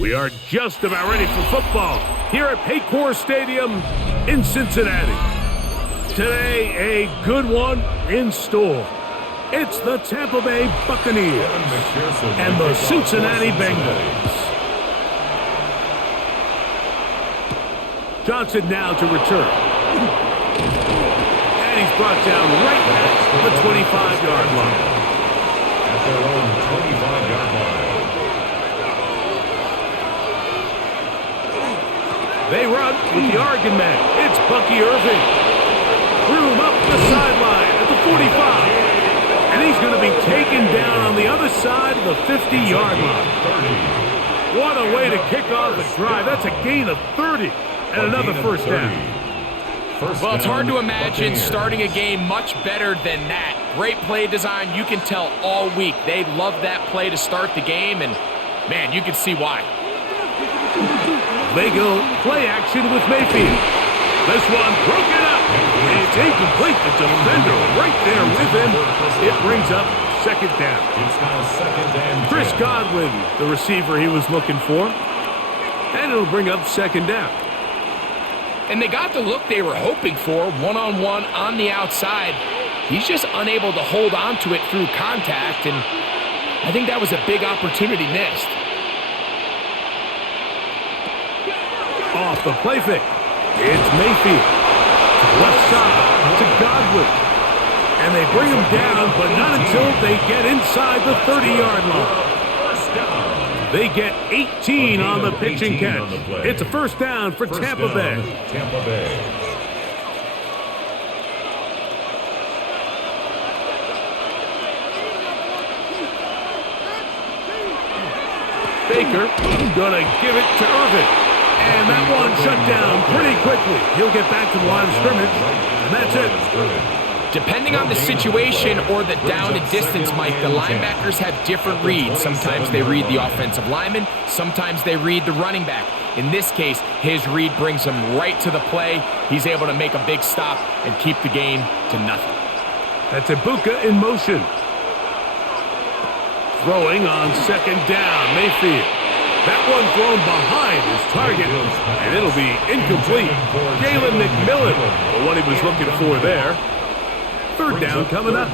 We are just about ready for football here at Paycor Stadium in Cincinnati. Today, a good one in store. It's the Tampa Bay Buccaneers and the Cincinnati Bengals. Johnson now to return. And he's brought down right at the 25-yard line. At their own 25-yard line. They run with the Oregon man. It's Bucky Irving. Room up the sideline at the 45. And he's going to be taken down on the other side of the 50-yard line. What a way to kick off a drive. That's a gain of 30 and another first down. Well, it's hard to imagine starting a game much better than that. Great play design. You can tell all week they love that play to start the game, and, man, you can see why. They go play action with Mayfield. This one broken up. It's incomplete. The defender right there with him. It brings up second down. It's now second and 10. Chris Godwin, the receiver he was looking for. And it'll bring up second down. And they got the look they were hoping for, one-on-one on the outside. He's just unable to hold on to it through contact, and I think that was a big opportunity missed. Off the play fake. It's Mayfield. To the left side to Godwin. And they bring him down, but not until they get inside the 30-yard line. They get 18 on the pitch and catch. It's a first down for Tampa Bay. Tampa Bay. Baker gonna give it to Irving. And that one shut down pretty quickly. He'll get back to the line of scrimmage, and that's it. Depending on the situation or the down and distance, Mike, the linebackers have different reads. Sometimes they read the offensive lineman. Sometimes they read the running back. In this case, his read brings him right to the play. He's able to make a big stop and keep the game to nothing. That's Ibuka in motion. Throwing on second down, Mayfield. That one thrown behind his target, and it'll be incomplete. Jalen McMillan for what he was looking for there. Third down coming up.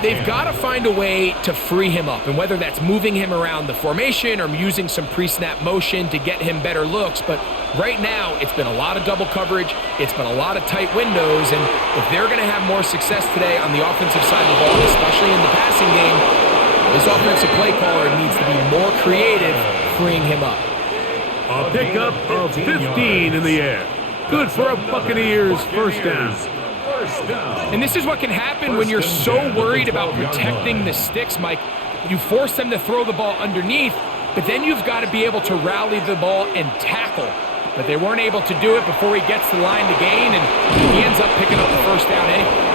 They've got to find a way to free him up, and whether that's moving him around the formation or using some pre-snap motion to get him better looks, but right now it's been a lot of double coverage, it's been a lot of tight windows, and if they're going to have more success today on the offensive side of the ball, especially in the passing game, this offensive play caller needs to be more creative, freeing him up. A pickup of 15 in the air. Good for a Buccaneers first down. And this is what can happen when you're so worried about protecting the sticks, Mike. You force them to throw the ball underneath, but then you've got to be able to rally the ball and tackle. But they weren't able to do it before he gets the line to gain, and he ends up picking up the first down anyway.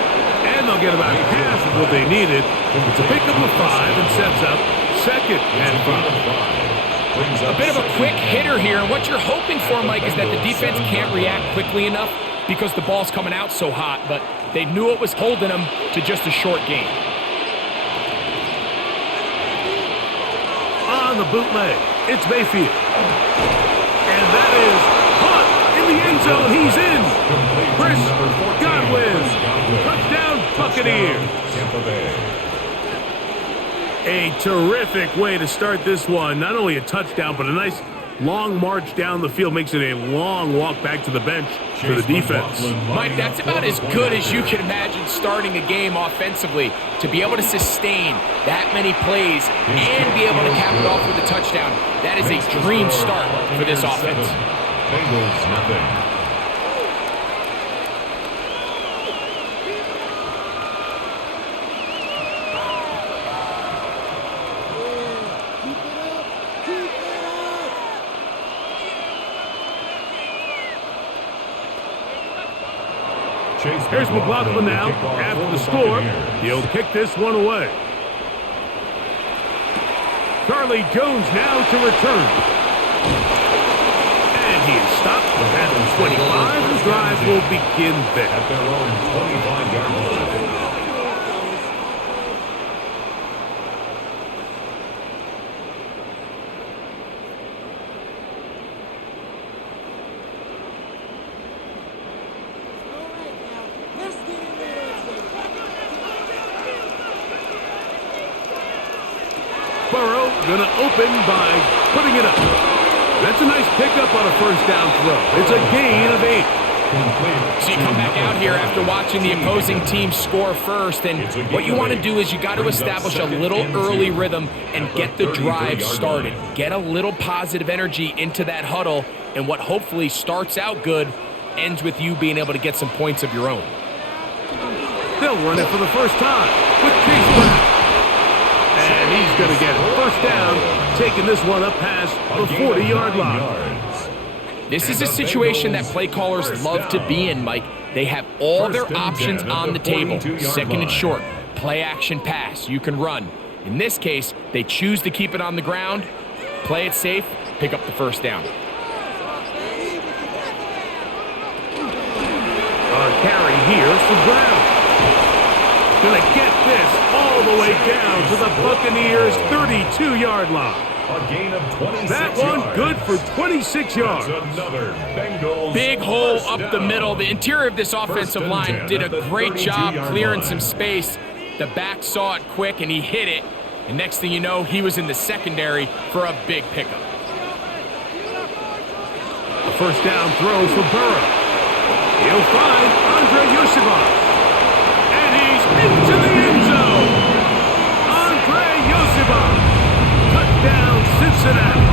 And they'll get about half of what they needed. It's a pickup of 5 and sets up second and 5. A bit of a quick hitter here, and what you're hoping for, Mike, is that the defense can't react quickly enough because the ball's coming out so hot, but they knew it was holding them to just a short gain. On the bootleg, it's Mayfield. And that is caught in the end zone. He's in. Chris Godwin. Touchdown, Buccaneers. Tampa Bay. A terrific way to start this one. Not only a touchdown, but a nice long march down the field. Makes it a long walk back to the bench for the defense. Mike, that's about as good as you can imagine starting a game offensively. To be able to sustain that many plays and be able to cap it off with a touchdown, that is a dream start for this offense. Bengals nothing. Here's McLaughlin now. After the score, he'll kick this one away. Charlie Jones now to return. And he is stopped at the 25. The drive will begin there. At their own 25-yard line. Burrow gonna open by putting it up. That's a nice pickup on a first down throw. It's a gain of 8. So you come back out here after watching the opposing team score first, and what you want to do is you got to establish a little early rhythm and get the drive started. Get a little positive energy into that huddle, and what hopefully starts out good ends with you being able to get some points of your own. They'll run it for the first time with Chase Brown. And he's going to get first down, taking this one up past the 40-yard line. This is a situation that play callers love to be in, Mike. They have all their options on the table. Second and short, play action pass, you can run. In this case, they choose to keep it on the ground, play it safe, pick up the first down. A carry here for Brown. Gonna get this all the way down to the Buccaneers' 32-yard line. A gain of 26 That one yards. good for 26 yards. That's another Bengals Big hole first up the down. middle. The interior of this offensive and line 10 did a at the great job 32-yard clearing line. some space. The back saw it quick, and he hit it. And next thing you know, he was in the secondary for a big pickup. A first down throw for Burrow. He'll find Andre Yosibov. And he's into the end zone. Andre Yosibov. Touchdown, Cincinnati.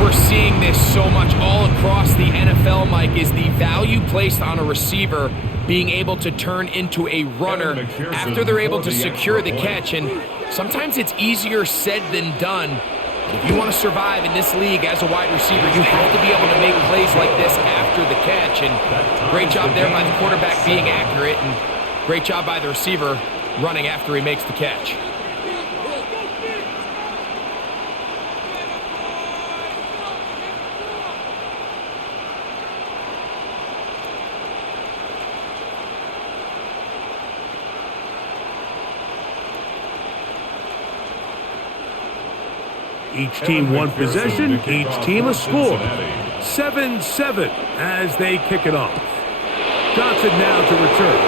We're seeing this so much all across the NFL, Mike, is the value placed on a receiver being able to turn into a runner after they're able to secure the catch. And sometimes it's easier said than done. But if you want to survive in this league as a wide receiver, you have to be able to make plays like this after the catch. And great job there by the quarterback being accurate, and great job by the receiver running after he makes the catch. Each team one possession, each team a score. 7-7 as they kick it off. Johnson now to return.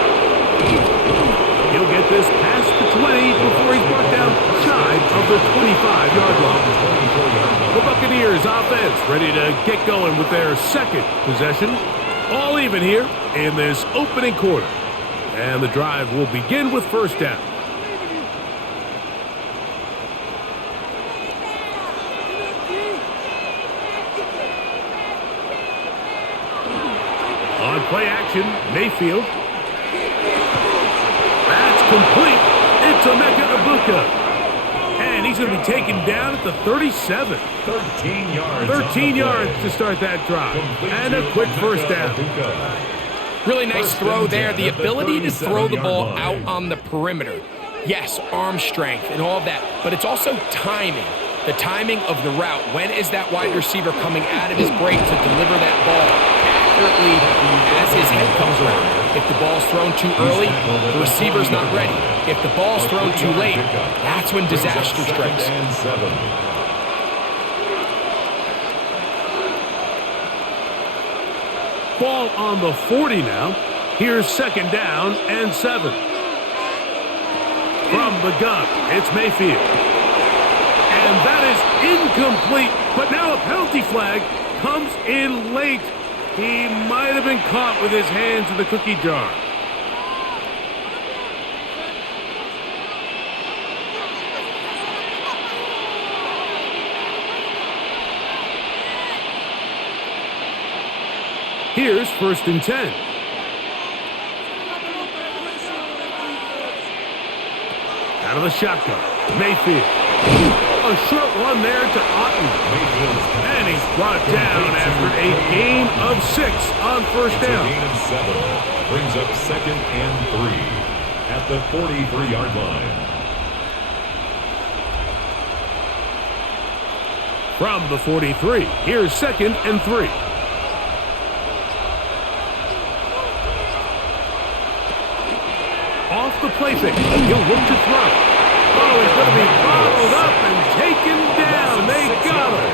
He'll get this past the 20 before he's brought down shy of the 25-yard line. The Buccaneers offense ready to get going with their second possession. All even here in this opening quarter. And the drive will begin with first down. On play action, Mayfield. That's complete. It's Emeka Egbuka. And he's going to be taken down at the 37. 13 yards. 13 yards to start that drive. And a quick first down. Really nice throw there. The ability to throw the ball out on the perimeter. Yes, arm strength and all of that, but it's also timing. The timing of the route. When is that wide receiver coming out of his break to deliver that ball accurately as his head comes around? If the ball's thrown too early, the receiver's not ready. If the ball's thrown too late, that's when disaster strikes. Ball on the 40 now. Here's second down and 7. From the gun, it's Mayfield. And that is incomplete, but now a penalty flag comes in late. He might have been caught with his hands in the cookie jar. Here's first and 10. Out of the shotgun, Mayfield. A short one there to Otten. And he's brought down after a gain of 6 on first down. Gain of 7 brings up second and 3 at the 43-yard line. From the 43, here's second and 3. Off the play fake. He'll look to throw. Oh, he's going to be bottled up and taken down. They got him.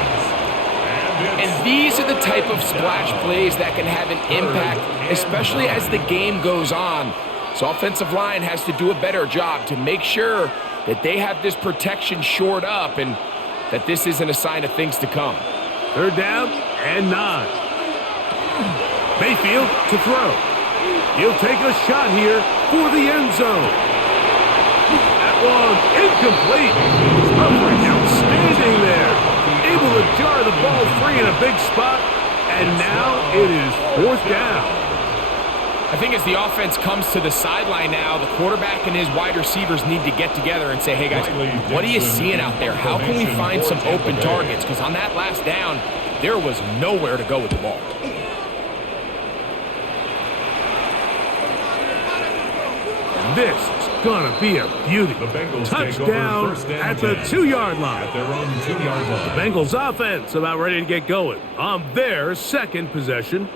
And these are the type of splash plays that can have an impact, especially as the game goes on. So offensive line has to do a better job to make sure that they have this protection shored up and that this isn't a sign of things to come. 3rd down and 9. Mayfield to throw. He'll take a shot here for the end zone. That one incomplete. Covering outstanding there. Able to jar the ball free in a big spot. And now it is 4th down. I think as the offense comes to the sideline now, the quarterback and his wide receivers need to get together and say, hey guys, what are you seeing out there? How can we find some open targets? Because on that last down, there was nowhere to go with the ball. This is going to be a beauty. The Bengals Touchdown take over at the 2-yard line. At their own 2-yard line. The Bengals offense about ready to get going on their second possession.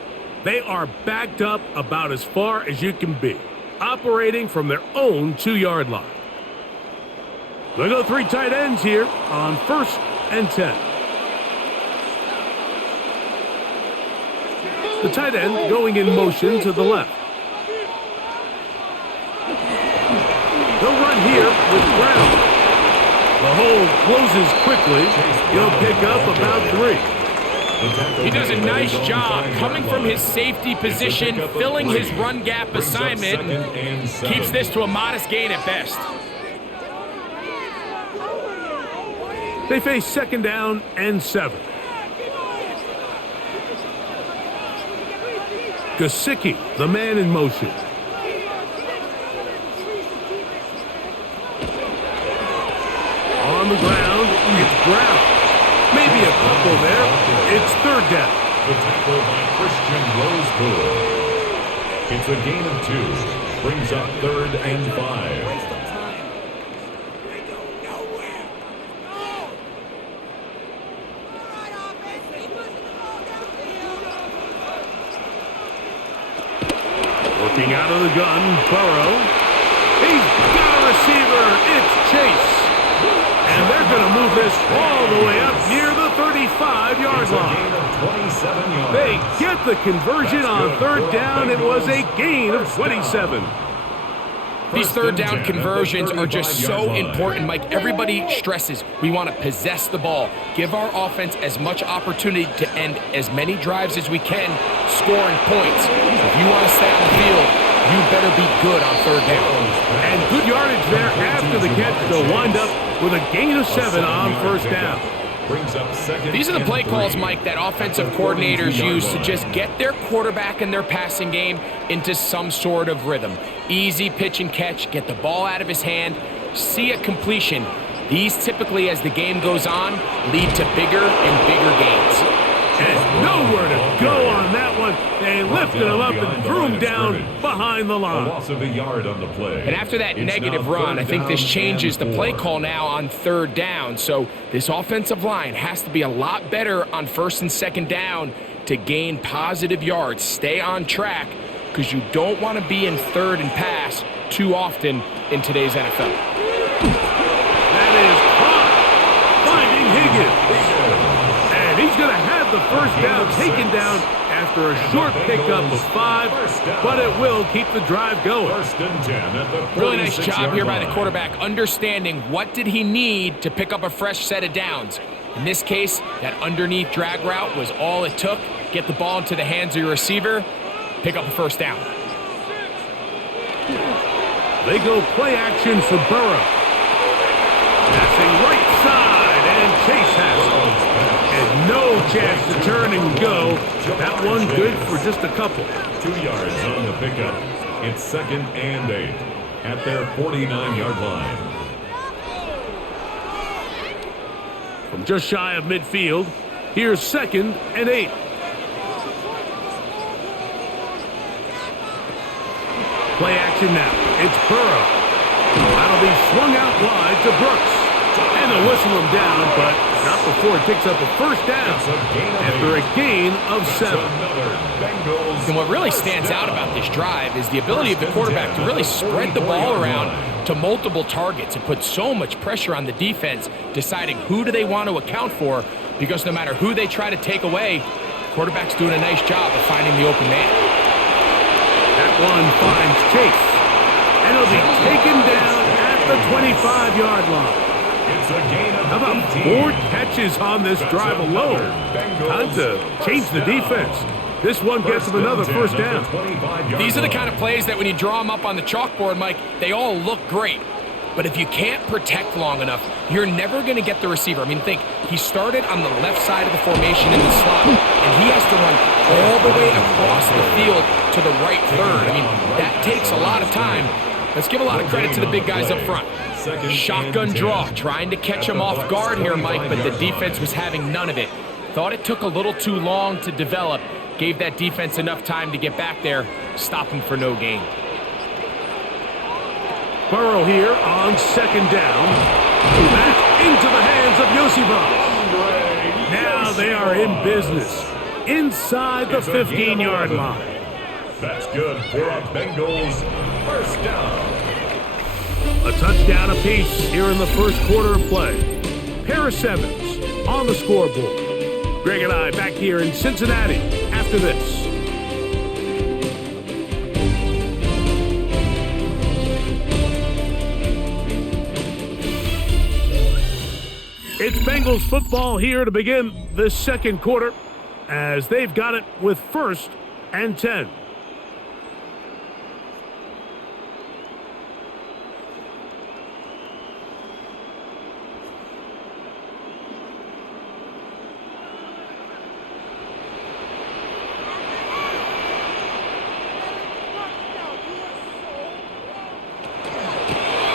They are backed up about as far as you can be, operating from their own 2-yard line. They go 3 tight ends here on 1st and 10. The tight end going in motion to the left. They'll run here with Brown. The hole closes quickly. He'll pick up about 3. He does a nice job coming from his safety position, filling his run gap assignment, and keeps this to a modest gain at best. They face 2nd down and 7. Gesicki, the man in motion. On the ground, it's Brown. Maybe a couple there. It's 3rd down. The tackle by Christian Rosewood. It's a gain of 2. Brings up 3rd and 5. Working out of the gun, Burrow. He's got a receiver. It's Chase. And they're going to move this all the way up near the 35-yard line. They get the conversion on 3rd down. It was a gain of 27. These 3rd down conversions are just so important, Mike. Everybody stresses we want to possess the ball, give our offense as much opportunity to end as many drives as we can, scoring points. If you want to stay on the field, you better be good on 3rd down. And good yardage there after the catch. They'll wind up with a gain of 7 on 1st down. These are the play calls, Mike, that offensive coordinators use to just get their quarterback and their passing game into some sort of rhythm. Easy pitch and catch, get the ball out of his hand, see a completion. These typically, as the game goes on, lead to bigger and bigger gains. And nowhere to go on that one. They lifted him up and threw him down behind the line. A loss of a yard on the play. And after that negative run, I think this changes the play call now on 3rd down. So this offensive line has to be a lot better on 1st and 2nd down to gain positive yards. Stay on track because you don't want to be in 3rd and pass too often in today's NFL. That is caught. Finding Higgins. And he's going to have the 1st down taken down after a short pickup of 5, but it will keep the drive going. 1st and 10 at the really nice job here by the quarterback, understanding what did he need to pick up a fresh set of downs. In this case, that underneath drag route was all it took. Get the ball into the hands of your receiver, pick up a 1st down. They go play action for Burrow. Passing right side, and Chase has it. And no chance to turn and go. That one good for just a couple. 2 yards on the pickup. It's 2nd and 8 at their 49-yard line. From just shy of midfield, here's 2nd and 8. Play action now. It's Burrow. That'll be swung out wide to Brooks. And they'll whistle him down, but not before it picks up a 1st down after a gain of 7. And what really stands out about this drive is the ability of the quarterback to really spread the ball around to multiple targets and put so much pressure on the defense, deciding who do they want to account for, because no matter who they try to take away, the quarterback's doing a nice job of finding the open man. That one finds Chase, and he'll be taken down at the 25-yard line. It's a gain of How about 18. 4 catches on this drive alone? Time to change the defense. This one gets them another first down. These are the kind of plays that when you draw them up on the chalkboard, Mike, they all look great. But if you can't protect long enough, you're never going to get the receiver. I mean, think, he started on the left side of the formation in the slot, and he has to run all the way across the field to the right third. I mean, that takes a lot of time. Let's give a lot of credit to the big guys up front. Shotgun draw, trying to catch him off guard here, Mike, but the defense was having none of it. Thought it took a little too long to develop. Gave that defense enough time to get back there, stop him for no gain. Burrow here on second down. Back into the hands of Yosibas. Now they are in business inside the 15-yard line. That's good for a Bengals first down. A touchdown apiece here in the first quarter of play. Pair of sevens on the scoreboard. Greg and I back here in Cincinnati after this. It's Bengals football here to begin the second quarter as they've got it with 1st and 10.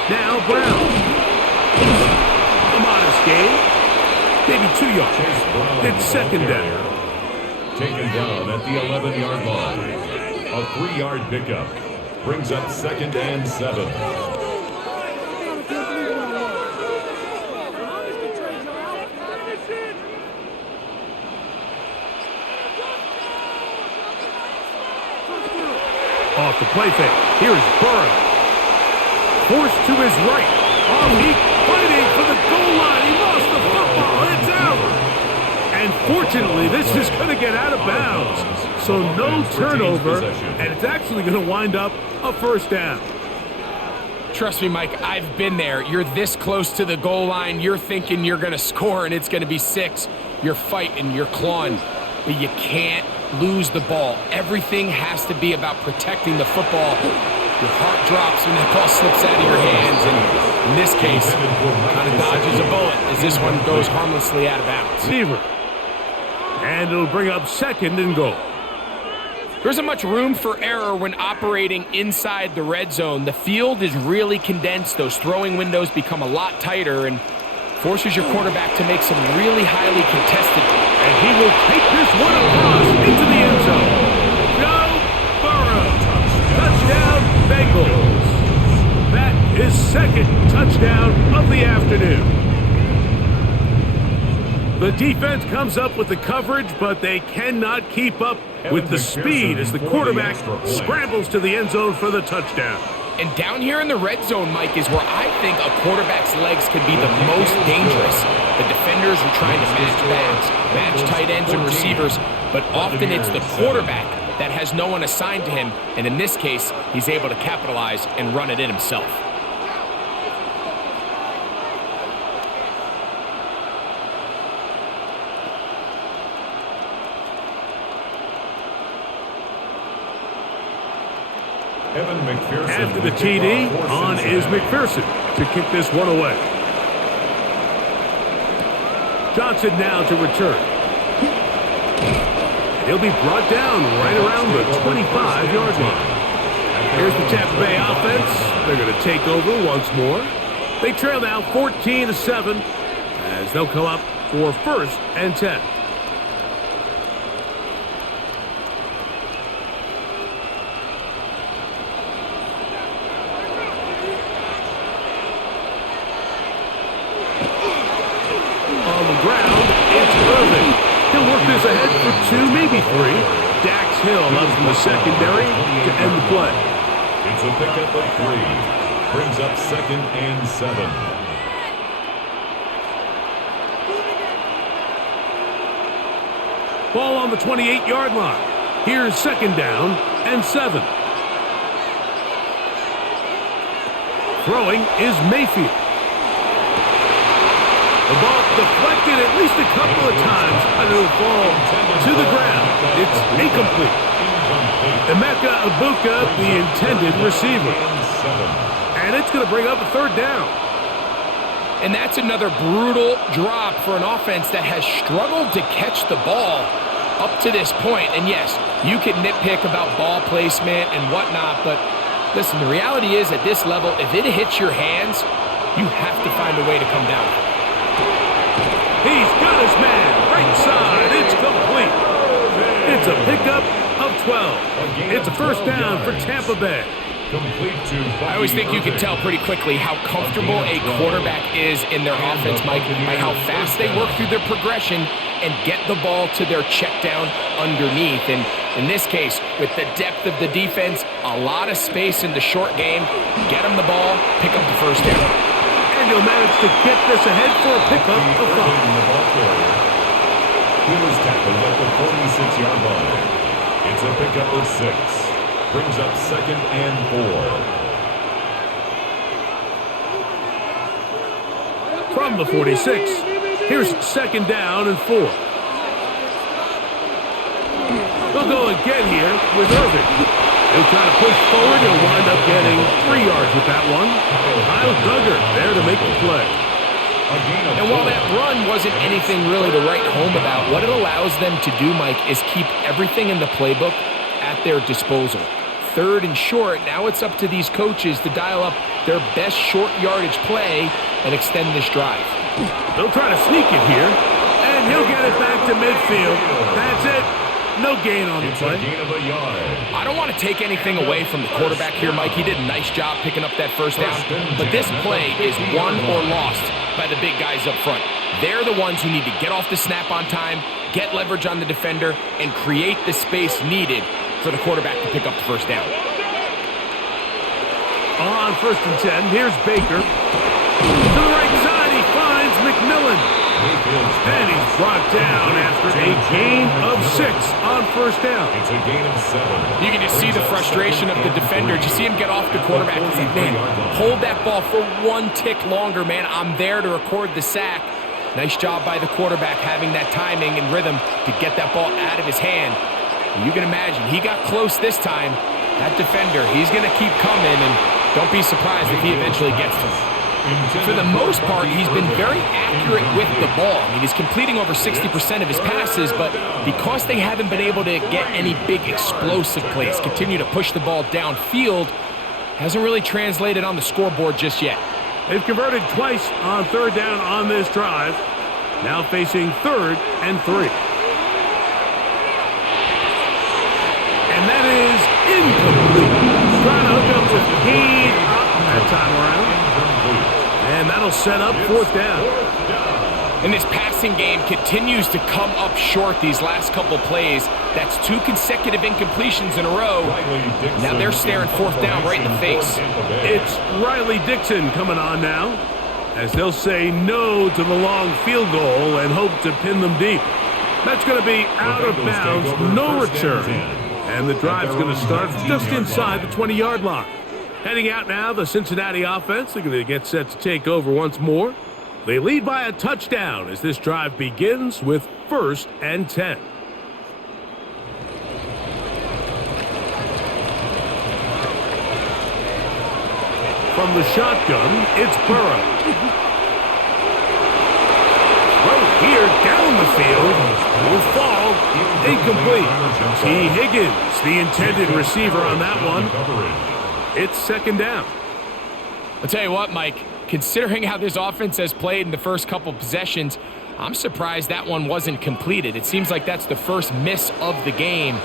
Now Brown. A modest gain. Maybe 2 yards. It's second down. Taken down at the 11-yard line. A 3-yard pickup. Brings up 2nd and 7. Off the play fake. Here's Burrow. Forced to his right. Off he fighting for the goal line. He lost the football. It's out. And fortunately, this is going to get out of bounds. So no turnover, and it's actually going to wind up a first down. Trust me, Mike, I've been there. You're this close to the goal line. You're thinking you're going to score, and it's going to be 6. You're fighting, you're clawing, but you can't lose the ball. Everything has to be about protecting the football. Your heart drops when that ball slips out of your hands, and in this case, kind of dodges a bullet as this one goes harmlessly out of bounds. Receiver. And it'll bring up 2nd and goal. There isn't much room for error when operating inside the red zone. The field is really condensed. Those throwing windows become a lot tighter and forces your quarterback to make some really highly contested. And he will take this one across into the end zone. Joe Burrow. Touchdown, Bengals. That is 2nd touchdown of the afternoon. The defense comes up with the coverage, but they cannot keep up with the speed as the quarterback scrambles to the end zone for the touchdown. And down here in the red zone, Mike, is where I think a quarterback's legs could be the most dangerous. The defenders are trying to match backs, match tight ends and receivers, but often it's the quarterback that has no one assigned to him, and in this case, he's able to capitalize and run it in himself. After the TD, on is McPherson to kick this one away. Johnson now to return. He'll be brought down right around the 25-yard line. Here's the Tampa Bay offense. They're going to take over once more. They trail now 14-7 as they'll come up for 1st and 10. Ahead for 2, maybe 3. Dax Hill up from the secondary to end the play. It's a pickup of 3. Brings up 2nd and 7. Ball on the 28-yard line. Here's 2nd down and 7. Throwing is Mayfield. The ball deflected at least a couple of times, and it'll fall to the ground. It's incomplete. Emeka Ibuka, the intended receiver. And it's going to bring up a third down. And that's another brutal drop for an offense that has struggled to catch the ball up to this point. And yes, you can nitpick about ball placement and whatnot, but listen, the reality is at this level, if it hits your hands, you have to find a way to come down. He's got his man. Right side. It's complete. It's a pickup of 12. It's a first down for Tampa Bay. I always think you can tell pretty quickly how comfortable a quarterback is in their offense, Mike, by how fast they work through their progression and get the ball to their check down underneath. And in this case, with the depth of the defense, a lot of space in the short game, get them the ball, pick up the first down. And he'll manage to get this ahead for a pickup of 5. He was tackled at the 46-yard line. It's a pickup of 6. Brings up second and 4. From the 46, here's second down and 4. They'll go again here with Irvin. He'll try to push forward. He'll wind up getting 3 yards with that one. Kyle Duggar there to make the play. And while that run wasn't anything really to write home about, what it allows them to do, Mike, is keep everything in the playbook at their disposal. Third and short, now it's up to these coaches to dial up their best short yardage play and extend this drive. They'll try to sneak it here, and he'll get it back to midfield. That's it. No gain on the play. I don't want to take anything away from the quarterback here, Mike. He did a nice job picking up that first down, but this play is won or lost by the big guys up front. They're the ones who need to get off the snap on time, get leverage on the defender, and create the space needed for the quarterback to pick up the first down. On first and 10, here's Baker. To the right side, he finds McMillan. And he's brought down after a gain of 6 on first down. It's a gain of 7. You can just see the frustration of the defender. Did you see him get off the quarterback? He's like, man, hold that ball for 1 tick longer, man. I'm there to record the sack. Nice job by the quarterback having that timing and rhythm to get that ball out of his hand. And you can imagine, he got close this time. That defender, he's going to keep coming, and don't be surprised if he eventually gets to him. For the most part, he's been very accurate with the ball. I mean, he's completing over 60% of his passes, but because they haven't been able to get any big explosive plays, continue to push the ball downfield, hasn't really translated on the scoreboard just yet. They've converted twice on third down on this drive. Now facing third and 3. And that is incomplete. Trying to hook up with Cade that time around. And that'll set up fourth down. And this passing game continues to come up short these last couple plays. That's 2 consecutive incompletions in a row. Now they're staring fourth down right in the face. It's Riley Dixon coming on now, as they'll say no to the long field goal and hope to pin them deep. That's going to be out of bounds, no return. And the drive's going to start just inside the 20-yard line. Heading out now, the Cincinnati offense. They're going to get set to take over once more. They lead by a touchdown as this drive begins with first and 10. From the shotgun, it's Burrow. Throw here down the field. Will fall. Incomplete. T. Higgins, the intended receiver on that one. It's second down. I'll tell you what, Mike, considering how this offense has played in the first couple possessions, I'm surprised that one wasn't completed. It seems like that's the first miss of the game.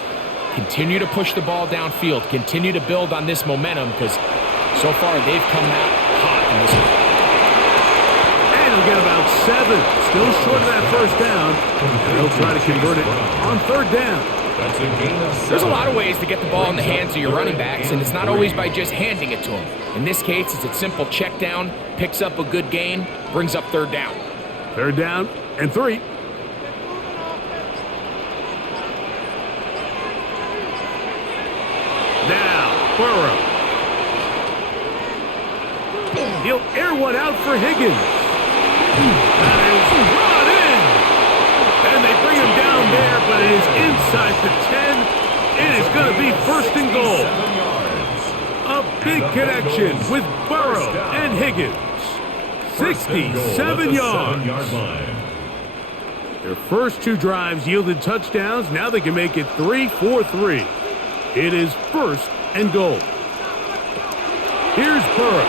Continue to push the ball downfield. Continue to build on this momentum because so far they've come out hot in this one. And he'll get about 7. Still short of that first down. And they'll try to convert it on third down. There's a lot of ways to get the ball in the hands of your running backs, and it's not always by just handing it to them. In this case, it's a simple check down, picks up a good gain, brings up third down. Third down and 3. Now, Burrow. He'll air one out for Higgins. That is brought in. And they bring him down there, but it is inside the 10. It is going to be first and goal. A big connection with Burrow and Higgins. 67 yards. Their first two drives yielded touchdowns. Now they can make it 3-4-3. It is first and goal. Here's Burrow.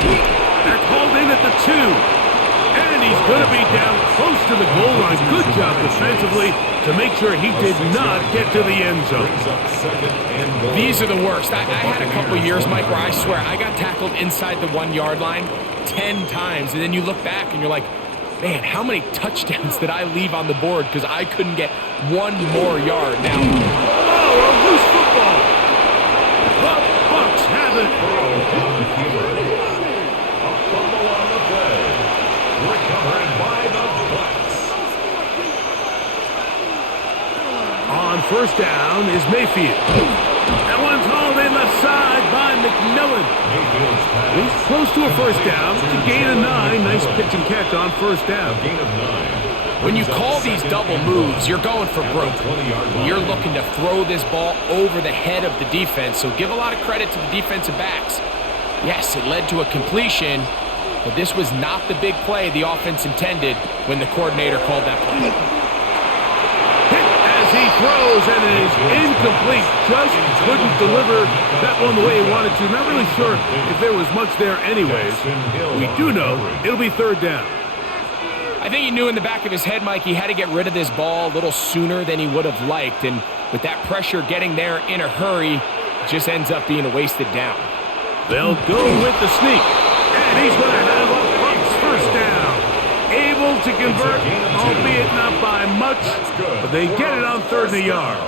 They're called in at the 2. And he's going to be down close to the goal line. Good job defensively to make sure he did not get to the end zone. These are the worst. I had a couple years, Mike, where I swear I got tackled inside the 1 yard line 10 times. And then you look back and you're like, man, how many touchdowns did I leave on the board because I couldn't get one more yard? Now, oh, a loose football. The Bucs have it. A fumble on the play. Recovered by the Bucs. On first down is Mayfield. That one's hauled in left side by McMillan. He's close to a first down. To gain a 9. Nice pitch and catch on first down. when you call these double moves, you're going for broke. You're looking to throw this ball over the head of the defense, so give a lot of credit to the defensive backs. Yes, it led to a completion, but this was not the big play the offense intended when the coordinator called that play. Hit as he throws, and it is incomplete. Just couldn't deliver that one the way he wanted to. Not really sure if there was much there anyways. We do know it'll be third down. I think he knew in the back of his head, Mike, he had to get rid of this ball a little sooner than he would have liked, and with that pressure getting there in a hurry, it just ends up being a wasted down. They'll go with the sneak, and he's going to have a Bucs first down. Able to convert, albeit not by much, but they get it on third and a yard.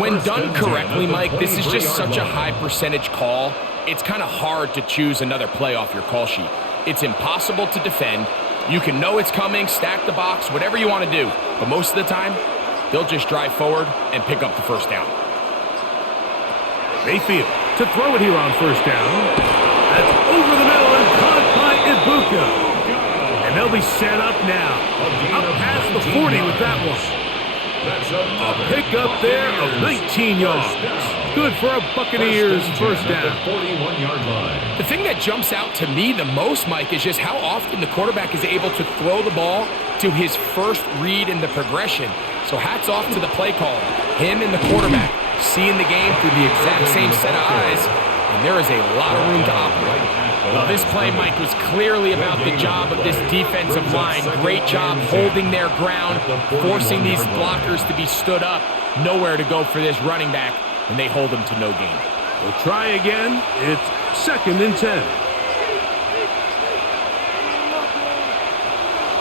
When done correctly, Mike, this is just such a high percentage call. It's kind of hard to choose another play off your call sheet. It's impossible to defend. You can know it's coming, stack the box, whatever you want to do. But most of the time, they'll just drive forward and pick up the first down. Mayfield to throw it here on first down. That's over the middle and caught by Ibuka. And they'll be set up now. Up past the 40 with that one. A pickup there of 19 yards. Good for a Buccaneers first down. 41-yard line. The thing that jumps out to me the most, Mike, is just how often the quarterback is able to throw the ball to his first read in the progression. So hats off to the play caller. Him and the quarterback seeing the game through the exact same set of eyes, and there is a lot of room to operate. Well, this play, Mike, was clearly about the job of this defensive line. Great job holding their ground, forcing these blockers to be stood up. Nowhere to go for this running back, and they hold him to no gain. We'll try again. It's second and 10.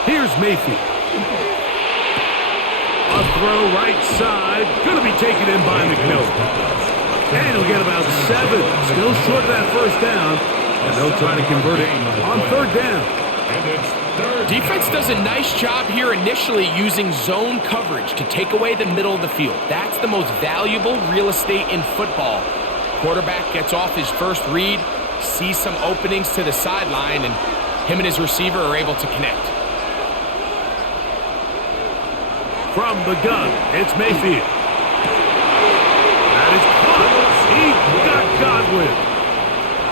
Here's Mayfield. A throw right side. Going to be taken in by McMillan. And he'll get about 7. Still short of that first down. And they'll try to convert it on third down. Defense does a nice job here initially using zone coverage to take away the middle of the field. That's the most valuable real estate in football. Quarterback gets off his first read, sees some openings to the sideline, and him and his receiver are able to connect. From the gun, it's Mayfield. That is caught. He got Godwin.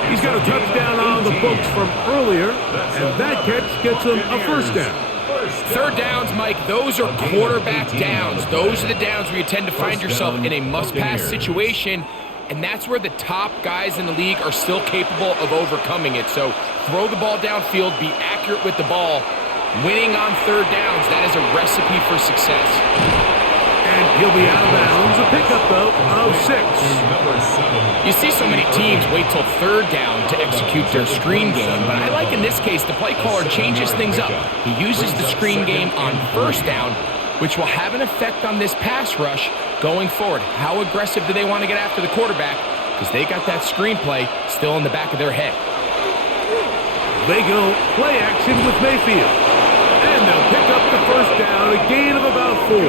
He's got a touchdown on the books from earlier, and that catch gets him a first down. Third downs, Mike, those are quarterback downs. Those are the downs where you tend to find yourself in a must-pass situation, and that's where the top guys in the league are still capable of overcoming it. So throw the ball downfield, be accurate with the ball. Winning on third downs, that is a recipe for success. And he'll be out of bounds. A pickup, though, of 6. You see so many teams wait till third down to execute their screen game, but I like in this case the play caller changes things up. He uses the screen game on first down, which will have an effect on this pass rush going forward. How aggressive do they want to get after the quarterback? Because they got that screenplay still in the back of their head. They go play action with Mayfield. And they'll pick up the first down, a gain of about 4.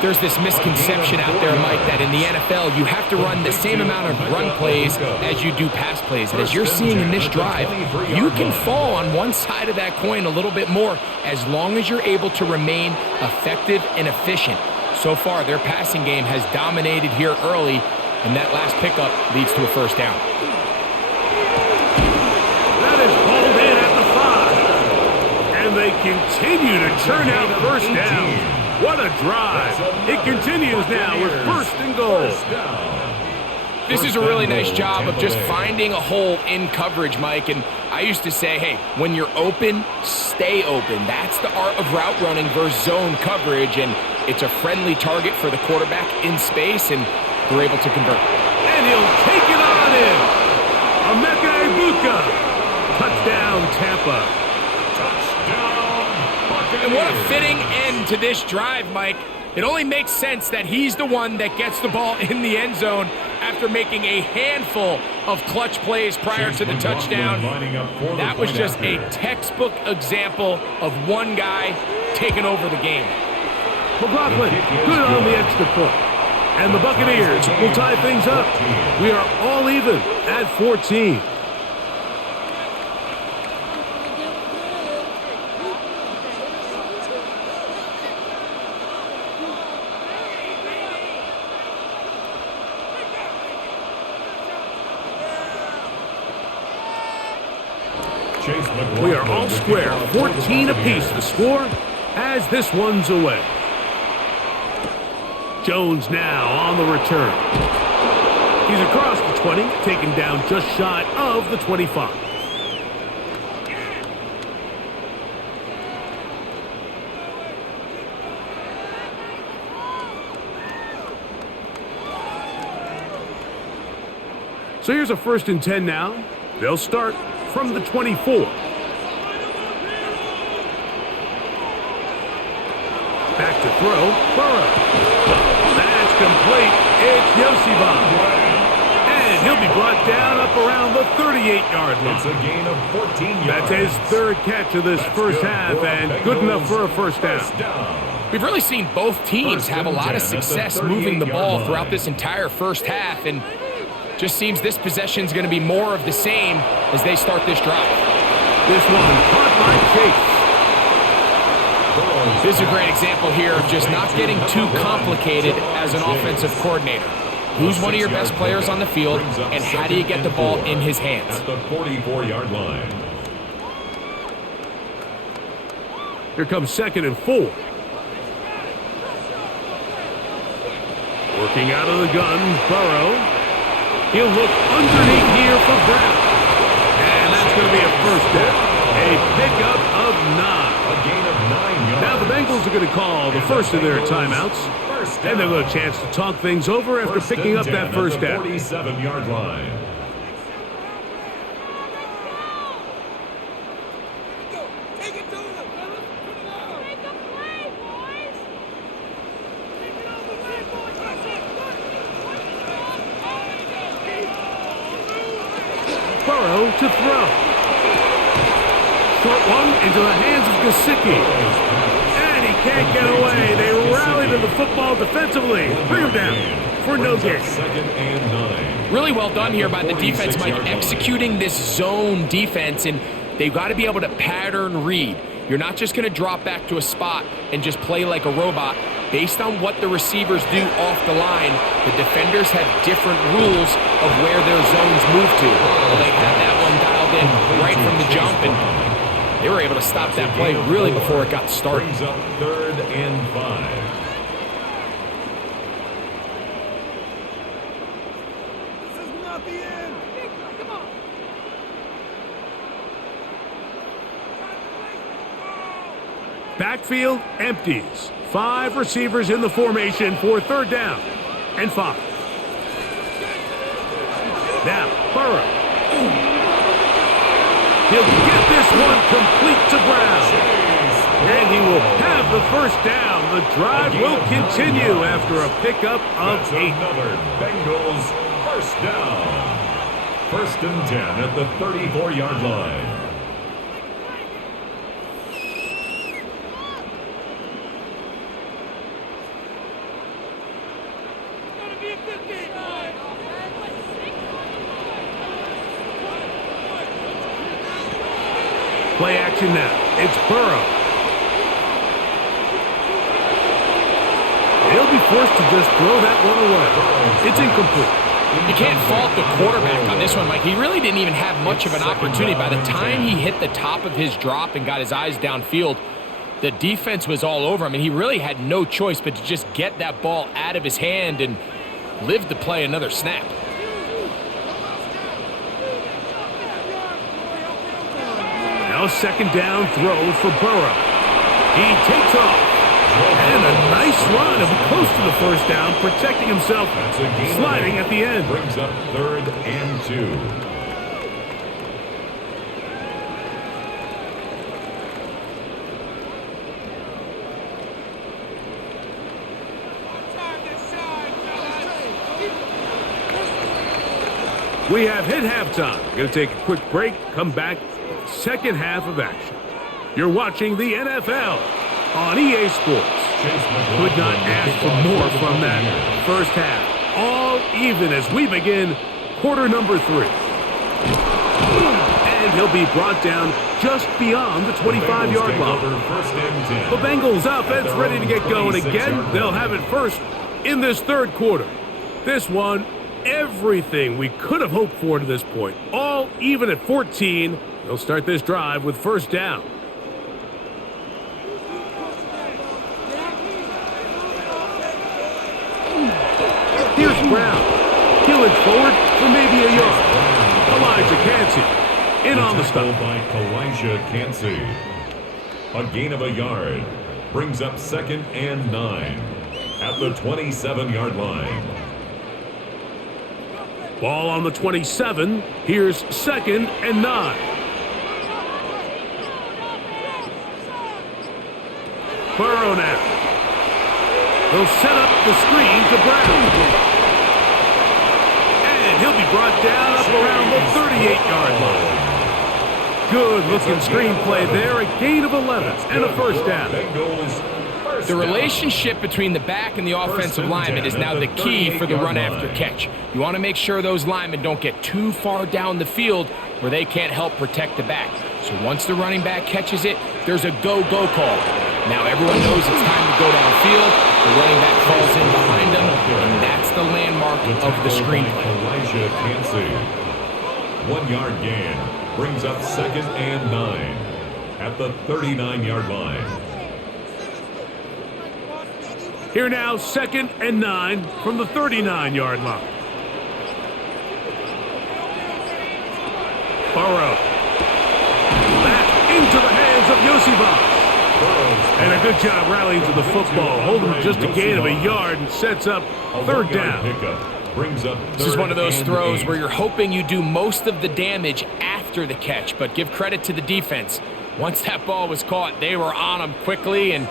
there's this misconception out there, Mike, that in the NFL you have to run the same amount of run plays as you do pass plays. And as you're seeing in this drive, you can fall on one side of that coin a little bit more as long as you're able to remain effective and efficient. So far, their passing game has dominated here early, and that last pickup leads to a first down. That is pulled in at the 5. And they continue to churn out first down. What a drive. It continues now with first and goal. This is a really nice job of just finding a hole in coverage, Mike. And I used to say, hey, when you're open, stay open. That's the art of route running versus zone coverage. And it's a friendly target for the quarterback in space, and they're able to convert. And he'll take it on in. Emeka Egbuka. Touchdown, Tampa. And what a fitting end to this drive, Mike. It only makes sense that he's the one that gets the ball in the end zone after making a handful of clutch plays prior to the touchdown. That was just a textbook example of one guy taking over the game. McLaughlin, good on the extra point. And the Buccaneers will tie things up. We are all even at 14. We are all square, 14 apiece the score as this one's away. Jones now on the return. He's across the 20, taken down just shy of the 25. So here's a 1st and 10 now. They'll start from the 24. Back to throw, Burrow. That's complete. It's Yoshiba. And he'll be brought down up around the 38-yard line. It's a gain of 14 yards. That's his 3rd catch of this first half, and good enough for a first down. We've really seen both teams have a lot of success moving the ball throughout this entire first half, and just seems this possession is going to be more of the same as they start this drive. This one caught by Chase. This is a great example here of just not getting too complicated as an offensive coordinator. Who's one of your best players on the field, and how do you get the ball in his hands? At the 44-yard line. Here comes 2nd and 4. Working out of the gun, Burrow. He'll look underneath here for Brown. And that's going to be a first down. A pickup of 9. A gain of 9 yards. Now the Bengals are going to call the first of their timeouts. And they'll get a chance to talk things over after picking up that first down. 47-yard line. Burrow to throw. Short one into the hands of Gesicki. And he can't get away. They rally to the football defensively. Bring him down for no gain. 2nd and 9. Really well done here by the defense, Mike, executing this zone defense, and they've got to be able to pattern read. You're not just going to drop back to a spot and just play like a robot. Based on what the receivers do off the line, the defenders have different rules of where their zones move to. Well, they had that one dialed in right from the jump, and they were able to stop that play really before it got started. Brings up 3rd and 5. Backfield empties. 5 receivers in the formation for 3rd down and 5. Now, Burrow. He'll get this one complete to Brown. And he will have the first down. The drive will continue after a pickup of 8. Another Bengals first down. 1st and 10 at the 34-yard line. Play action now. It's Burrow. He'll be forced to just throw that one away. It's incomplete. You can't fault the quarterback on this one, Mike. He really didn't even have much of an opportunity. By the time he hit the top of his drop and got his eyes downfield, the defense was all over him, and he really had no choice but to just get that ball out of his hand and live to play another snap. Now second down throw for Burrow. He takes off. And a nice run. He'll be close to the first down, protecting himself, sliding at the end. Brings up 3rd and 2. We have hit halftime. Going to take a quick break, come back, second half of action. You're watching the NFL on EA Sports. Could not ask for more from that first half. All even as we begin quarter number 3. And he'll be brought down just beyond the 25-yard line. The Bengals offense ready to get going again. They'll have it first in this third quarter. This one, everything we could have hoped for to this point. All even at 14. They'll start this drive with first down. Here's Brown. He'll it forward for maybe a yard. Elijah Cansey in on the stop. By Elijah Cansey. A gain of a yard. Brings up 2nd and 9 at the 27-yard line. Ball on the 27. Here's 2nd and 9. Burrow now. He'll set up the screen to Brown. And he'll be brought down up around the 38-yard line. Good-looking screenplay there. A gain of 11 and a first down. The relationship between the back and the offensive lineman is now the key for the run after catch. You want to make sure those linemen don't get too far down the field where they can't help protect the back. So once the running back catches it, there's a go-go call. Now everyone knows it's time to go downfield. The running back falls in behind him, and that's the landmark of the screenplay. Elijah Cansey. 1-yard gain. Brings up 2nd and 9 at the 39-yard line. Here now, 2nd and 9 from the 39-yard line. Burrow. Back into the hands of Yosibas. And a good job rallying to the football. Holding just a gain of a yard and sets up third down. This is one of those throws where you're hoping you do most of the damage after the catch, but give credit to the defense. Once that ball was caught, they were on him quickly, and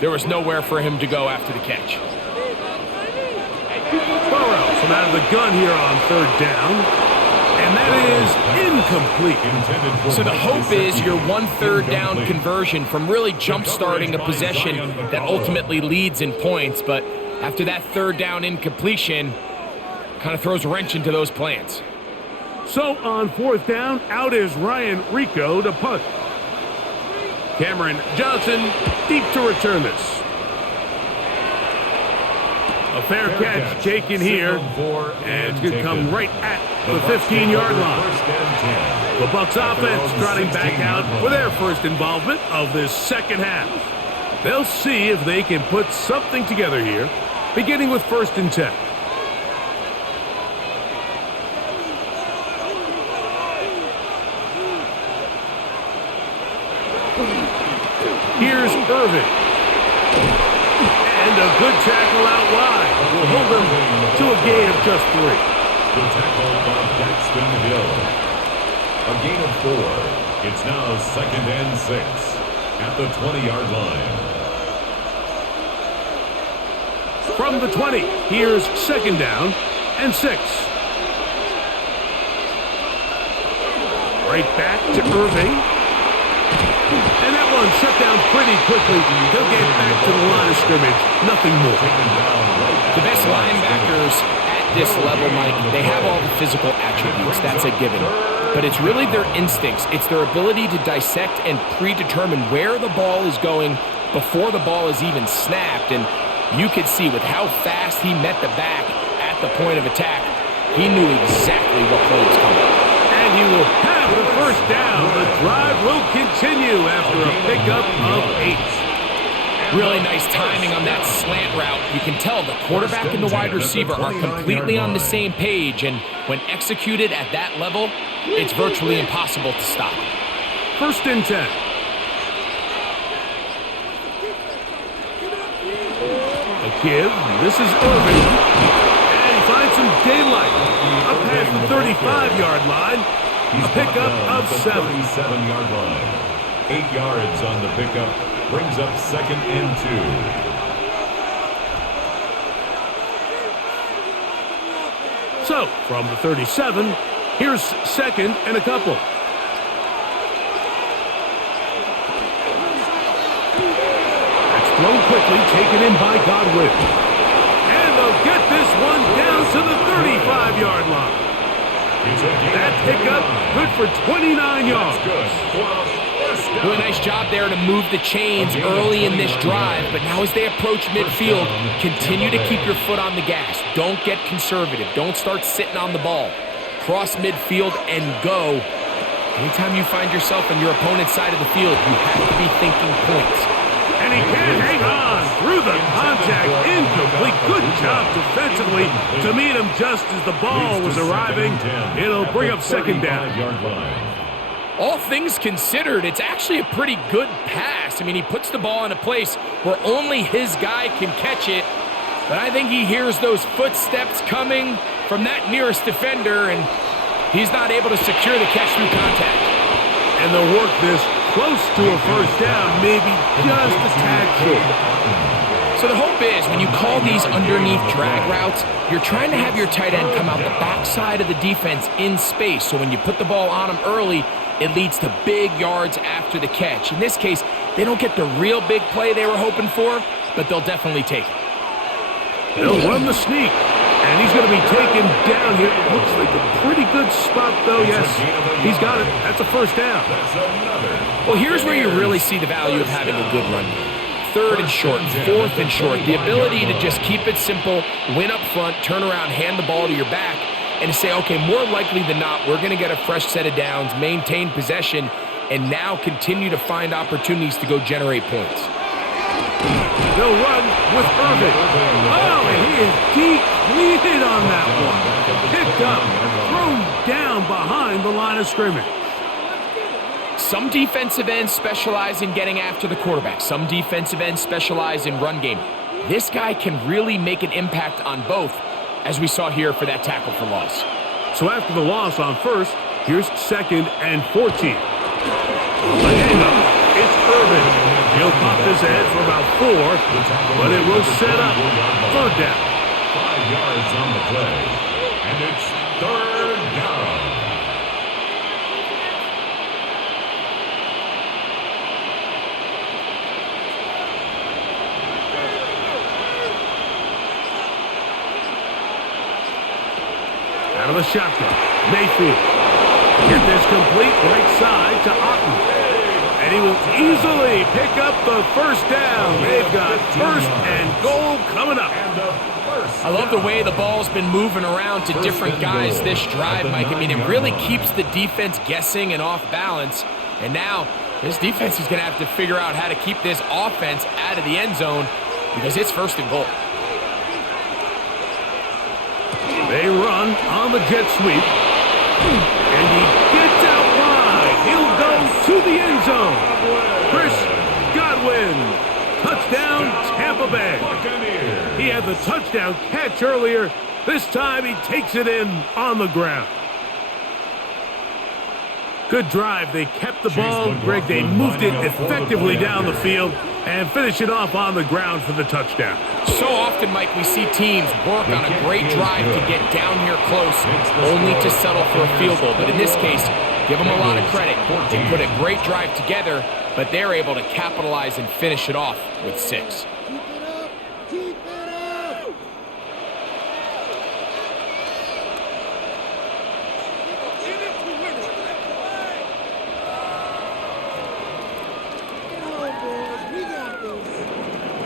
there was nowhere for him to go after the catch. Burrow from out of the gun here on third down. And that is incomplete. So the hope is your 1 third down conversion from really jump-starting a possession that ultimately leads in points. But after that third down incompletion, kind of throws a wrench into those plans. So on fourth down, out is Ryan Rico to punt. Cameron Johnson deep to return this. A fair catch taken here, and it's going to come right at the 15-yard line. The Bucs offense trotting back out for their first involvement of this second half. They'll see if they can put something together here, beginning with 1st and 10. Here's Irving. And a good tackle out wide will hold them to a gain of just 3. The tackle by Daxton Hill. A gain of 4. It's now 2nd and 6 at the 20-yard line. From the 20, here's 2nd down and 6. Right back to Irving. And that one shut down pretty quickly. He'll get back to the line of scrimmage. Nothing more. The best linebackers at this level, Mike, they have all the physical attributes. That's a given. But it's really their instincts. It's their ability to dissect and predetermine where the ball is going before the ball is even snapped. And you could see with how fast he met the back at the point of attack, he knew exactly what play was coming. And he will have the first down. The drive will continue after a pickup of 8. Really nice timing on that slant route. You can tell the quarterback and the wide receiver are completely on the same page, and when executed at that level, it's virtually impossible to stop. 1st and 10. A give. This is Irvin. And he finds some daylight. Up past the 35-yard line. A pickup of 7. 37-yard line. 8 yards on the pickup. Brings up 2nd and 2. So, from the 37, here's 2nd and a couple. That's thrown quickly, taken in by Godwin. And they'll get this one down to the 35-yard line. That pickup, good for 29 yards. Really nice job there to move the chains early in this drive, but now as they approach midfield, continue to keep your foot on the gas. Don't get conservative. Don't start sitting on the ball. Cross midfield and go. Anytime you find yourself on your opponent's side of the field, you have to be thinking points. And he can't hang on through the contact. Incomplete. Good job defensively to meet him just as the ball was arriving. It'll bring up 2nd down. All things considered, it's actually a pretty good pass. I mean, he puts the ball in a place where only his guy can catch it. But I think he hears those footsteps coming from that nearest defender, and he's not able to secure the catch through contact. And they'll work this close to a first down, maybe just a tad short. So the hope is when you call these underneath drag routes, you're trying to have your tight end come out the backside of the defense in space. So when you put the ball on him early, it leads to big yards after the catch. In this case, they don't get the real big play they were hoping for, but they'll definitely take it. They'll run the sneak, and he's going to be taken down here. Looks like a pretty good spot, though. Yes, he's got it. That's a first down. Well, here's where you really see the value of having a good run game. 3rd and short, 4th and short. The ability to just keep it simple, win up front, turn around, hand the ball to your back, and to say, okay, more likely than not, we're going to get a fresh set of downs, maintain possession, and now continue to find opportunities to go generate points. They'll run with Irvin. Oh, and he is depleted on that one. Picked up, thrown down behind the line of scrimmage. Some defensive ends specialize in getting after the quarterback. Some defensive ends specialize in run game. This guy can really make an impact on both, as we saw here for that tackle for loss. So after the loss on 1st, here's 2nd and 14. The handoff, it's Irvin. He'll pop this edge for about 4, but it will set up 3rd down. 5 yards on the play, and it's 3rd down. Out of the shotgun, Mayfield. Get this complete right side to Otten. And he will easily pick up the first down. They've got 1st and goal coming up. I love the way the ball's been moving around to different guys this drive, Mike. I mean, it really keeps the defense guessing and off balance. And now this defense is going to have to figure out how to keep this offense out of the end zone because it's 1st and goal. They run on the jet sweep. And he gets out wide. He'll go to the end zone. Chris Godwin. Touchdown, Tampa Bay. He had the touchdown catch earlier. This time he takes it in on the ground. Good drive. They kept the ball. Greg, they moved it effectively down the field and finish it off on the ground for the touchdown. So often, Mike, we see teams work on a great drive to get down here close, only to settle for a field goal. But in this case, give them a lot of credit. They put a great drive together, but they're able to capitalize and finish it off with 6.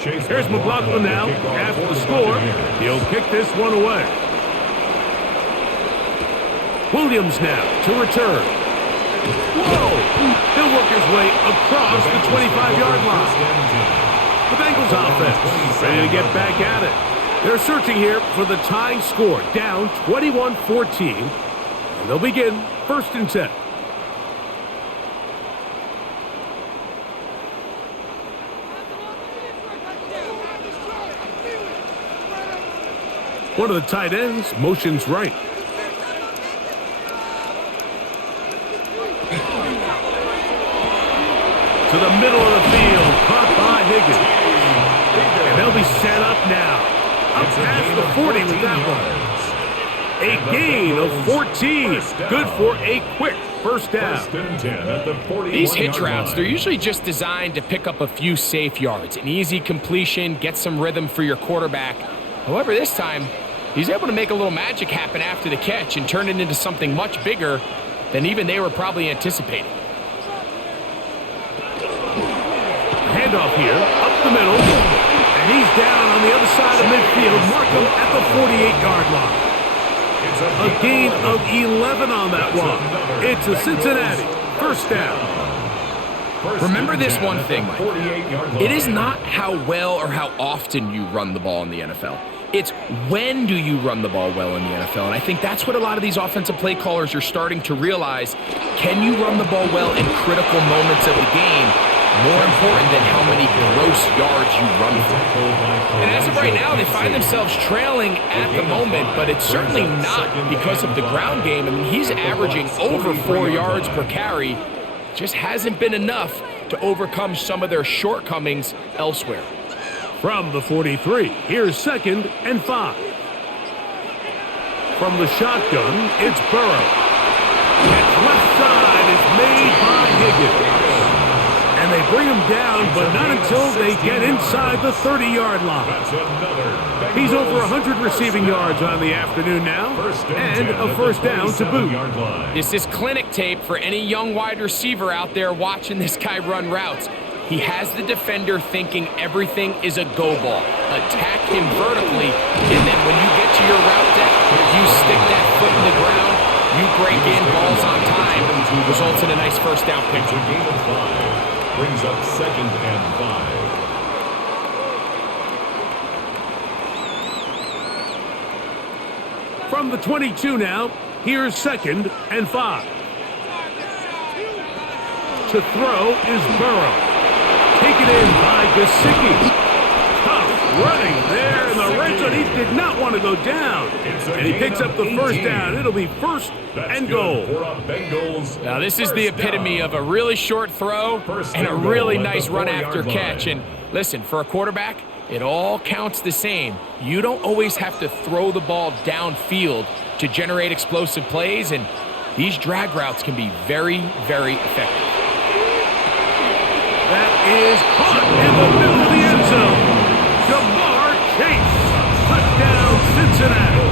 Here's McLaughlin now. After the score, he'll kick this one away. Williams now to return. Whoa! He'll work his way across the 25-yard line. The Bengals offense ready to get back at it. They're searching here for the tying score, down 21-14. And they'll begin 1st and 10. One of the tight ends motions right. To the middle of the field, caught by Higgins. And they'll be set up now. Up past the 40 with that one. A gain of 14. Good for a quick first down. These hitch routes, they're usually just designed to pick up a few safe yards. An easy completion, get some rhythm for your quarterback. However, this time, he's able to make a little magic happen after the catch and turn it into something much bigger than even they were probably anticipating. Handoff here, up the middle, and he's down on the other side of midfield. Mark him at the 48-yard line. A gain of 11 on that one. It's a Cincinnati first down. Remember this one thing, Mike. It is not how well or how often you run the ball in the NFL. It's when do you run the ball well in the NFL. And I think that's what a lot of these offensive play callers are starting to realize. Can you run the ball well in critical moments of the game? More important than how many gross yards you run for. And as of right now, they find themselves trailing at the moment, but it's certainly not because of the ground game. I mean, he's averaging over 4 yards per carry. Just hasn't been enough to overcome some of their shortcomings elsewhere. From the 43, here's 2nd and 5. From the shotgun, it's Burrow. Catch left side is made by Higgins. And they bring him down, but not until they get inside the 30-yard line. He's over 100 receiving yards on the afternoon now, and a first down to boot. This is clinic tape for any young wide receiver out there watching this guy run routes. He has the defender thinking everything is a go ball. Attack him vertically, and then when you get to your route depth, you stick that foot in the ground, you break in, balls on time, results in a nice first down pickup. Brings up 2nd and 5. From the 22 now, here's 2nd and 5. To throw is Burrow. Taken in by Gesicki. Tough running there in the red zone. He did not want to go down. And he picks up the first down. It'll be 1st and goal. Now this is the epitome of a really short throw and a really nice run after catch. And listen, for a quarterback, it all counts the same. You don't always have to throw the ball downfield to generate explosive plays, and these drag routes can be very, very effective. That is caught in the middle of the end zone. Jamar Chase. Touchdown, Cincinnati.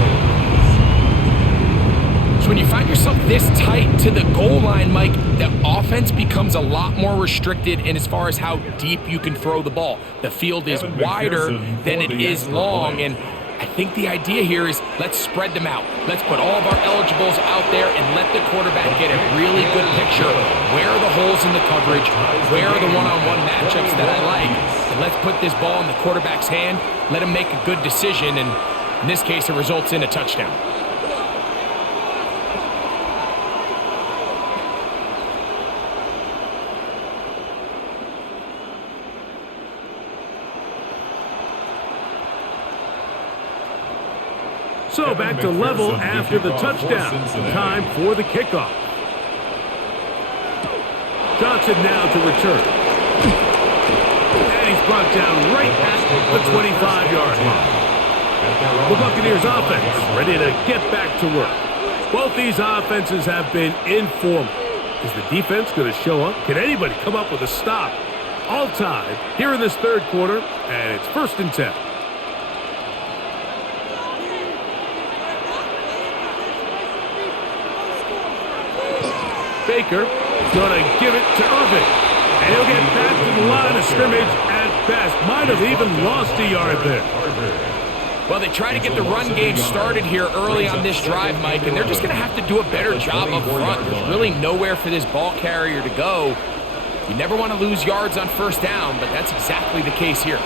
So when you find yourself this tight to the goal line, Mike, the offense becomes a lot more restricted in as far as how deep you can throw the ball. The field is wider than it is long, and I think the idea here is let's spread them out. Let's put all of our eligibles out there and let the quarterback get a really good picture. Where are the holes in the coverage? Where are the one-on-one matchups that I like? And let's put this ball in the quarterback's hand. Let him make a good decision, and in this case, it results in a touchdown. So back to level after the touchdown. Time for the kickoff. Johnson now to return. And he's brought down right at the 25-yard line. The Buccaneers offense ready to get back to work. Both these offenses have been informal. Is the defense going to show up? Can anybody come up with a stop? All tied here in this third quarter, and it's 1st and 10. Baker going to give it to Irving. And he'll get back to the line of scrimmage at best. Might have even lost a yard there. Well, they try to get the run game started here early on this drive, Mike, and they're just going to have to do a better job up front. There's really nowhere for this ball carrier to go. You never want to lose yards on first down, but that's exactly the case here.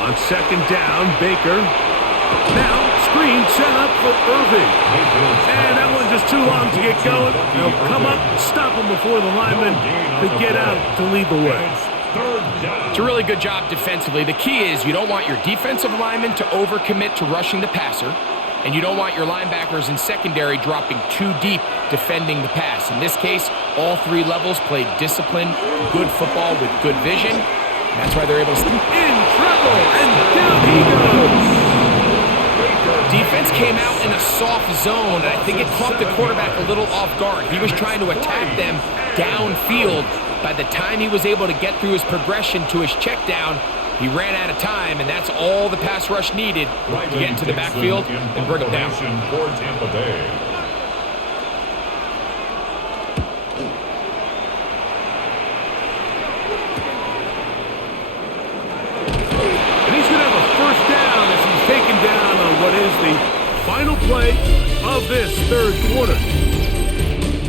On second down, Baker. Now, screen set up for Irving. And that one just too long to get going. They'll come up, stop him before the lineman to get out to lead the way. It's a really good job defensively. The key is you don't want your defensive linemen to overcommit to rushing the passer, and you don't want your linebackers in secondary dropping too deep defending the pass. In this case, all three levels played disciplined, good football with good vision. That's why they're able to... In trouble, and down he goes. Defense came out in a soft zone, and I think it caught the quarterback a little off guard. He was trying to attack them downfield. By the time he was able to get through his progression to his check down, he ran out of time, and that's all the pass rush needed to get into the backfield and bring him down. For Tampa Bay. And he's going to have a first down as he's taken down on what is the final play of this third quarter.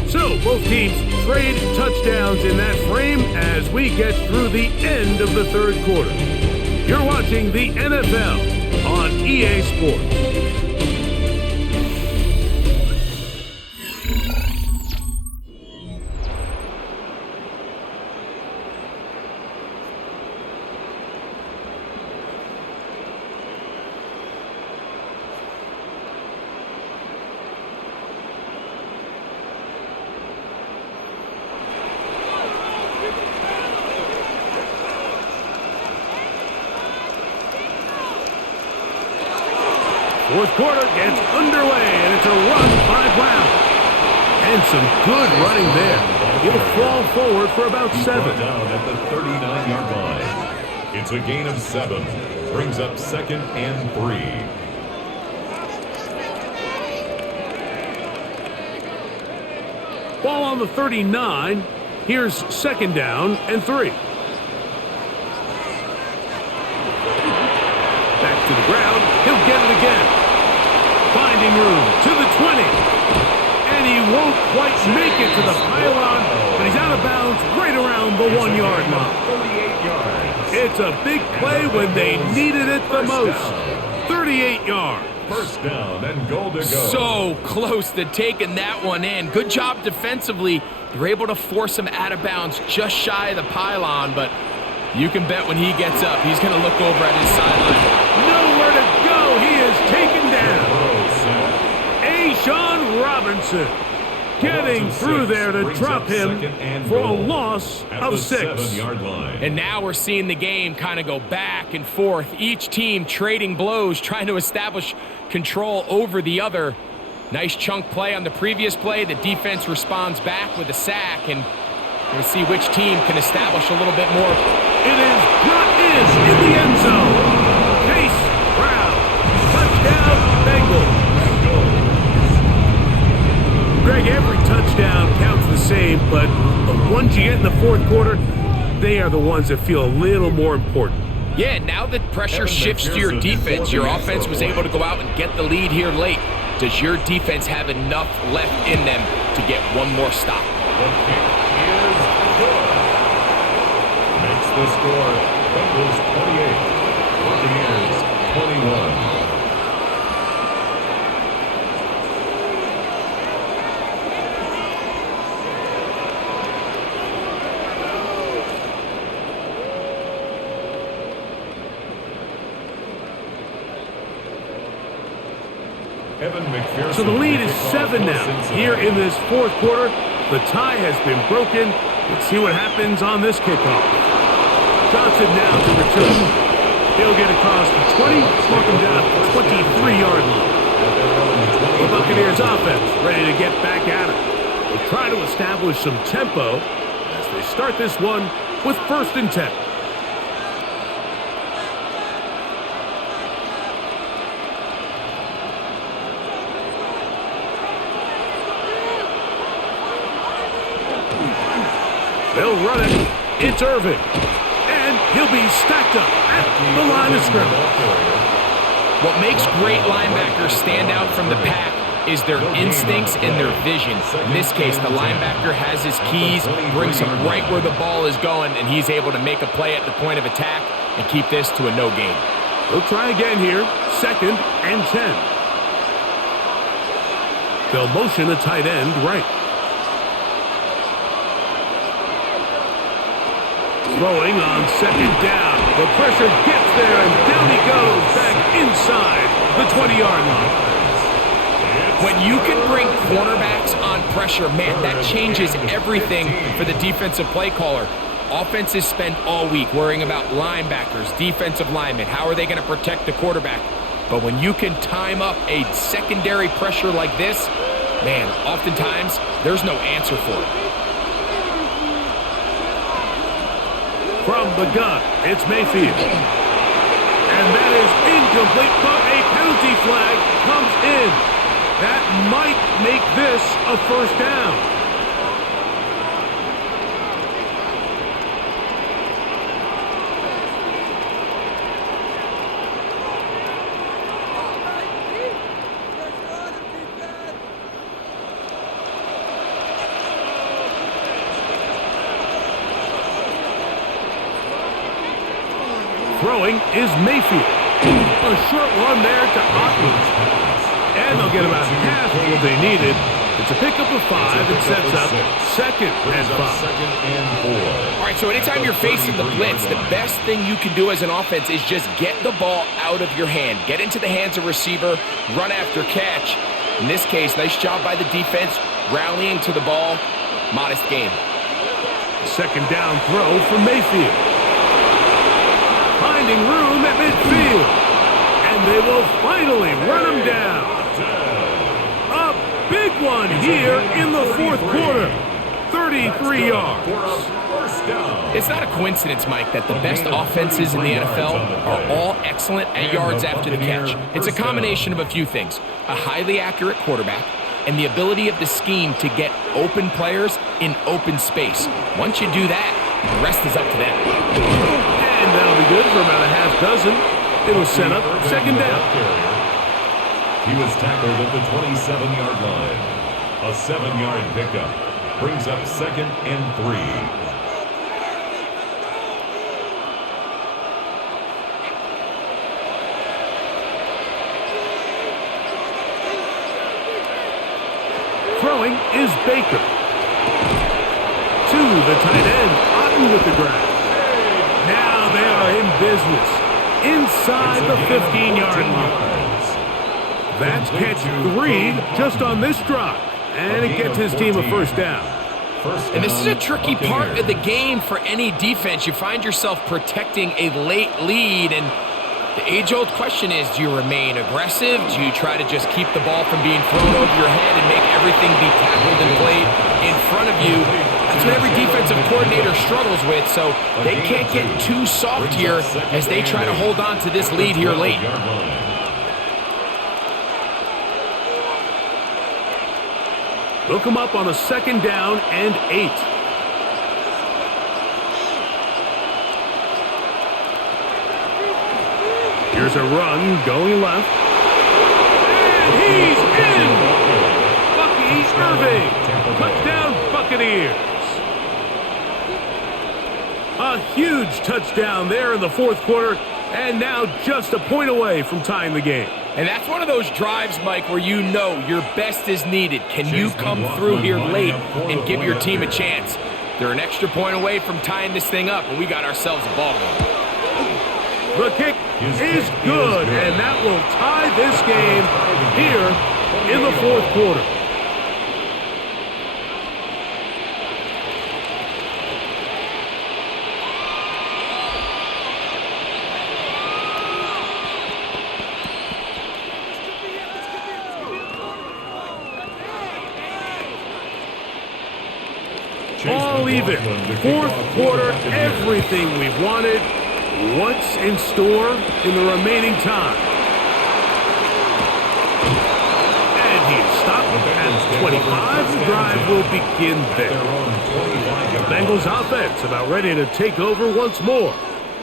So, both teams trade touchdowns in that frame as we get through the end of the third quarter. You're watching the NFL on EA Sports. Fourth quarter gets underway, and it's a run by Brown. And some good running there. He'll fall forward for about 7. Down at the 39-yard line. It's a gain of 7. Brings up 2nd and 3. Ball on the 39. Here's 2nd down and 3. Back to the ground. He'll get it again. Finding room to the 20. And he won't quite make it to the pylon, but he's out of bounds right around the 1-yard line. 38 yards. It's a big play when they needed it the most. 38 yards. First down and goal to go. So close to taking that one in. Good job defensively. They're able to force him out of bounds just shy of the pylon, but you can bet when he gets up, he's going to look over at his sideline. Nowhere to go. He is taken down. Sean Robinson getting through there to drop him for a loss of 6. 7-yard line. And now we're seeing the game kind of go back and forth. Each team trading blows, trying to establish control over the other. Nice chunk play on the previous play. The defense responds back with a sack, and we'll see which team can establish a little bit more. It is brought in the end zone. Chase Brown. Touchdown, Bengals. Greg, every touchdown counts the same, but the ones you get in the fourth quarter, they are the ones that feel a little more important. Yeah, now that pressure shifts to your defense, your offense was able to go out and get the lead here late. Does your defense have enough left in them to get one more stop? The kick is good. Makes the score Bengals 28, Buccaneers 21. So the lead is 7 now. Here in this fourth quarter, the tie has been broken. Let's see what happens on this kickoff. Johnson now to return. He'll get across the 20, mark him down at the 23-yard line. The Buccaneers offense ready to get back at it. They'll try to establish some tempo as they start this one with 1st and 10. They'll run it. It's Irving. And he'll be stacked up at the line of scrimmage. What makes great linebackers stand out from the pack is their instincts and their vision. In this case, the linebacker has his keys, brings him right where the ball is going, and he's able to make a play at the point of attack and keep this to a no gain. They'll try again here. 2nd and 10. They'll motion a tight end right. Throwing on 2nd down. The pressure gets there, and down he goes back inside the 20-yard line. When you can bring cornerbacks on pressure, man, that changes everything for the defensive play caller. Offenses spend all week worrying about linebackers, defensive linemen. How are they going to protect the quarterback? But when you can time up a secondary pressure like this, man, oftentimes there's no answer for it. From the gun, it's Mayfield. And that is incomplete, but a penalty flag comes in. That might make this a first down. Throwing is Mayfield. A short one there to Otton. And they'll get about half of what they needed. It's a pickup of 5 and sets up 2nd and 5. All right, so anytime you're facing the blitz, the best thing you can do as an offense is just get the ball out of your hand. Get into the hands of receiver, run after catch. In this case, nice job by the defense, rallying to the ball. Modest game. 2nd down throw for Mayfield. Finding room at midfield. And they will finally run him down. A big one here in the 4th quarter. 33 yards. It's not a coincidence, Mike, that the best offenses in the NFL are all excellent at yards after the catch. It's a combination of a few things. A highly accurate quarterback and the ability of the scheme to get open players in open space. Once you do that, the rest is up to them. And that'll be good for about a half dozen. It'll set up 2nd down. He was tackled at the 27-yard line. A 7-yard pickup brings up 2nd and 3. Throwing is Baker. To the tight end, Otton with the grab. Now they are in business inside the 15-yard line. That's catch 3 just on this drive, and it gets his team a first down. And this is a tricky part of the game for any defense. You find yourself protecting a late lead, and the age-old question is, do you remain aggressive? Do you try to just keep the ball from being thrown over your head and make everything be tackled and played in front of you? That's what every defensive coordinator struggles with, so they can't get too soft here as they try to hold on to this lead here late. They'll come up on a 2nd down and 8. Here's a run going left. And he's in! Bucky Irving! Touchdown Buccaneers! A huge touchdown there in the 4th quarter, and now just a point away from tying the game. And that's one of those drives, Mike, where you know your best is needed. Can you come through here late and give your team a chance? They're an extra point away from tying this thing up, and we got ourselves a ball game. The kick is good, and that will tie this game here in the 4th quarter. All even. 4th quarter, everything we've wanted. What's in store in the remaining time? And he's stopped at 25. The drive will begin there. Bengals offense about ready to take over once more.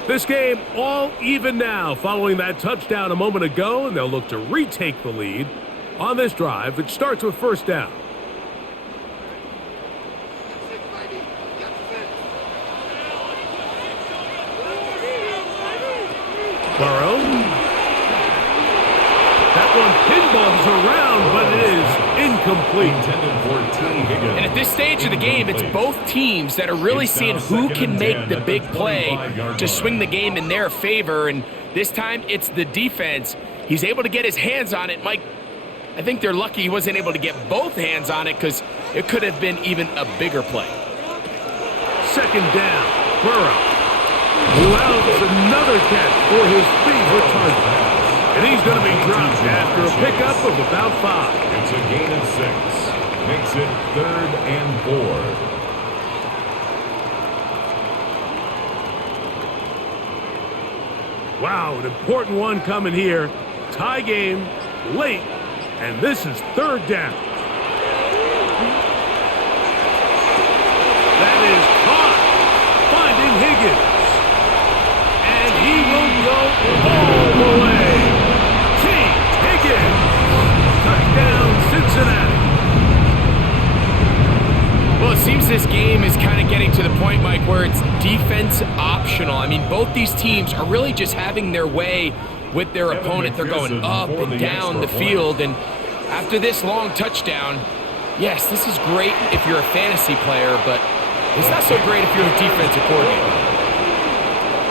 This game all even now following that touchdown a moment ago, and they'll look to retake the lead on this drive. It starts with first down. Burrow. That one pinballs around, but it is incomplete. And at this stage of the game, it's both teams that are really seeing who can make the big play to swing the game in their favor. And this time, it's the defense. He's able to get his hands on it. Mike, I think they're lucky he wasn't able to get both hands on it because it could have been even a bigger play. Second down, Burrow. Allows another catch for his favorite target. And he's going to be dropped after a pickup of about 5. It's a gain of 6. Makes it 3rd and 4. Wow, an important one coming here. Tie game, late, and this is 3rd down. That is caught. Finding Higgins. And he will go all the way. Higgins. Touchdown, Cincinnati. Well, it seems this game is kind of getting to the point, Mike, where it's defense optional. I mean, both these teams are really just having their way with their opponent. They're going up and down the field. And after this long touchdown, yes, this is great if you're a fantasy player, but it's not so great if you're a defensive coordinator.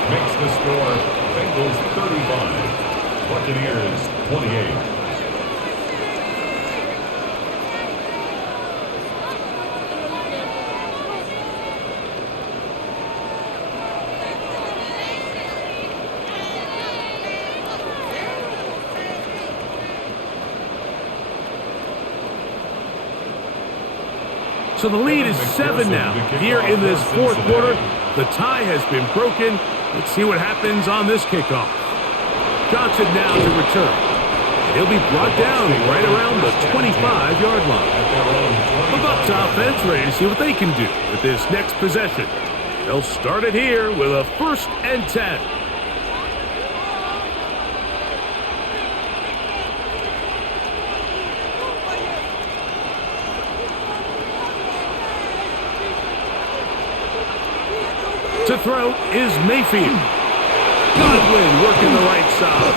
Makes the score Bengals 35, Buccaneers 28. So the lead is 7 now. Here in this 4th quarter, the tie has been broken. Let's see what happens on this kickoff. Johnson now to return. He'll be brought down right around the 25-yard line. The Bucs offense ready to see what they can do with this next possession. They'll start it here with a 1st and 10. To throw is Mayfield. Godwin working the right side.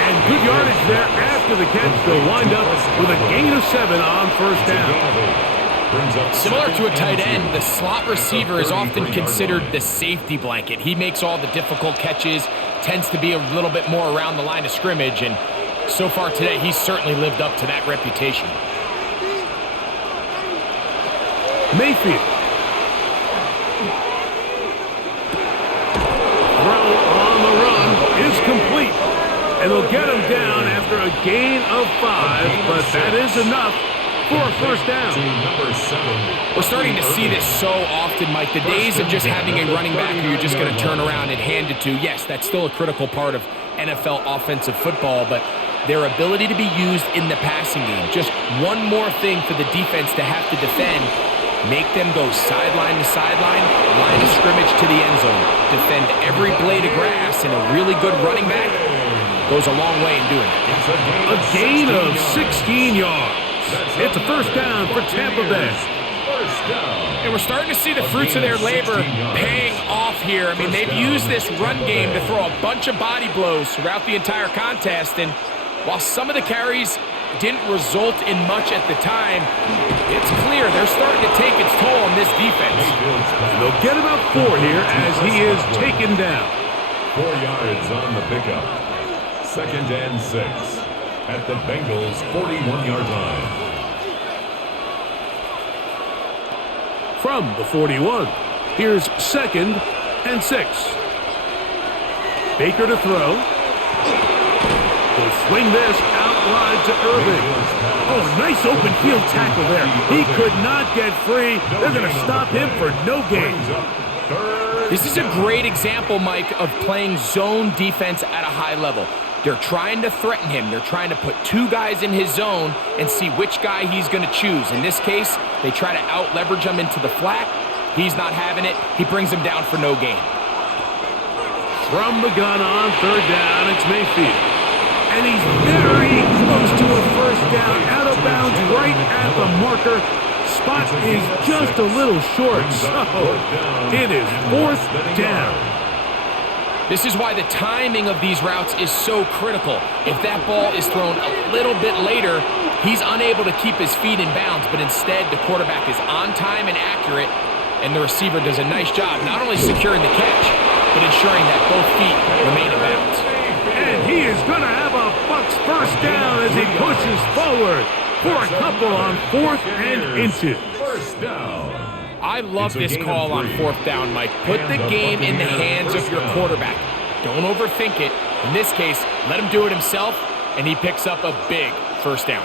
And good yardage there after the catch. They'll wind up with a gain of 7 on 1st down. Similar to a tight end, the slot receiver is often considered the safety blanket. He makes all the difficult catches, tends to be a little bit more around the line of scrimmage, and so far today, he's certainly lived up to that reputation. Mayfield. Is complete, and they'll get him down after a gain of 5, but that is enough for a 1st down. We're starting to see this so often, Mike. The days of just having a running back who you're just going to turn around and hand it to, yes, that's still a critical part of NFL offensive football, but their ability to be used in the passing game, just one more thing for the defense to have to defend. Make them go sideline to sideline, line of scrimmage to the end zone. Defend every blade of grass, and a really good running back goes a long way in doing it. A gain of 16 yards. It's a 1st down for Tampa Bay. And we're starting to see the fruits of their labor paying off here. I mean, they've used this run game to throw a bunch of body blows throughout the entire contest, and while some of the carries didn't result in much at the time, it's clear they're starting to take its toll on this defense. They'll get about 4 here as he is taken down. 4 yards on the pickup. 2nd and 6 at the Bengals' 41-yard line. From the 41, here's 2nd and 6. Baker to throw. He'll swing this out wide to Irving. Oh, nice open field tackle there. He could not get free. They're going to stop him for no gain. This is a great example, Mike, of playing zone defense at a high level. They're trying to threaten him. They're trying to put 2 guys in his zone and see which guy he's going to choose. In this case, they try to out-leverage him into the flat. He's not having it. He brings him down for no gain. From the gun on third down, it's Mayfield. And he's very close to a first down, out of bounds, right at the marker. Spot is just a little short, so it is fourth down. This is why the timing of these routes is so critical. If that ball is thrown a little bit later, he's unable to keep his feet in bounds, but instead the quarterback is on time and accurate, and the receiver does a nice job not only securing the catch, but ensuring that both feet remain in bounds. And he is going to have a Bucs first down as he pushes forward for a couple on 4th and inches. First down. I love this call on 4th down, Mike. Put the game in the hands of your quarterback. Don't overthink it. In this case, let him do it himself, and he picks up a big first down.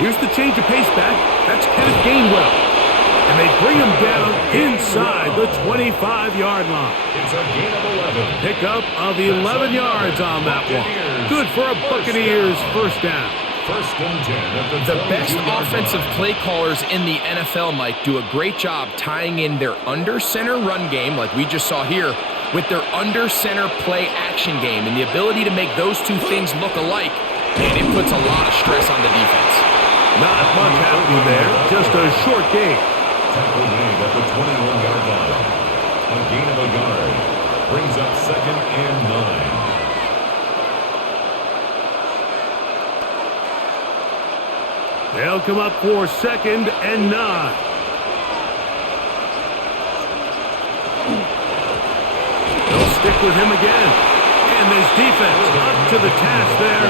Here's the change of pace back. That's Kenneth Gainwell. And they bring him down inside the 25-yard line. It's a gain of 11. Pickup of 11 yards on that one. Good for a Buccaneers first down. First and 10 at The best offensive play callers in the NFL, Mike, do a great job tying in their under-center run game, like we just saw here, with their under-center play action game. And the ability to make those two things look alike, and it puts a lot of stress on the defense. Not much happening there, just a short gain. Tackle made at the 21-yard line. A gain of a yard. Brings up 2nd and 9. They'll come up for 2nd and 9. They'll stick with him again. And this defense up to the task there.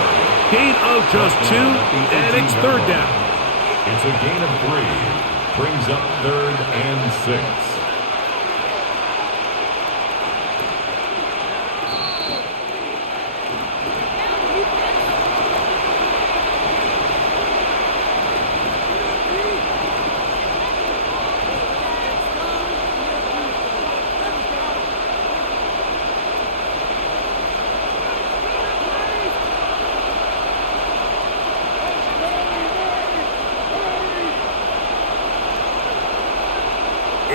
Gain of just 2, and it's 3rd down. It's a gain of 3. Brings up 3rd and 6.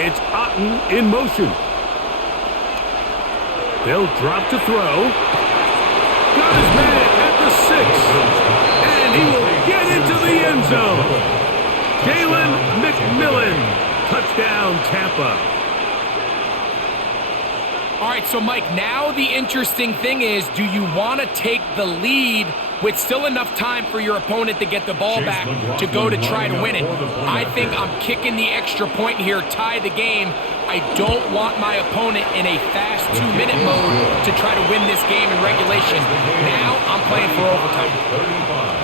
It's Otten in motion. They'll drop to throw. Got his man at the 6. And he will get into the end zone. Jalen McMillan. Touchdown, Tampa. All right, so Mike, now the interesting thing is, do you want to take the lead with still enough time for your opponent to get the ball back to go to try to win it? I think I'm kicking the extra point here, tie the game. I don't want my opponent in a fast 2-minute mode to try to win this game in regulation. Now I'm playing for overtime. 35.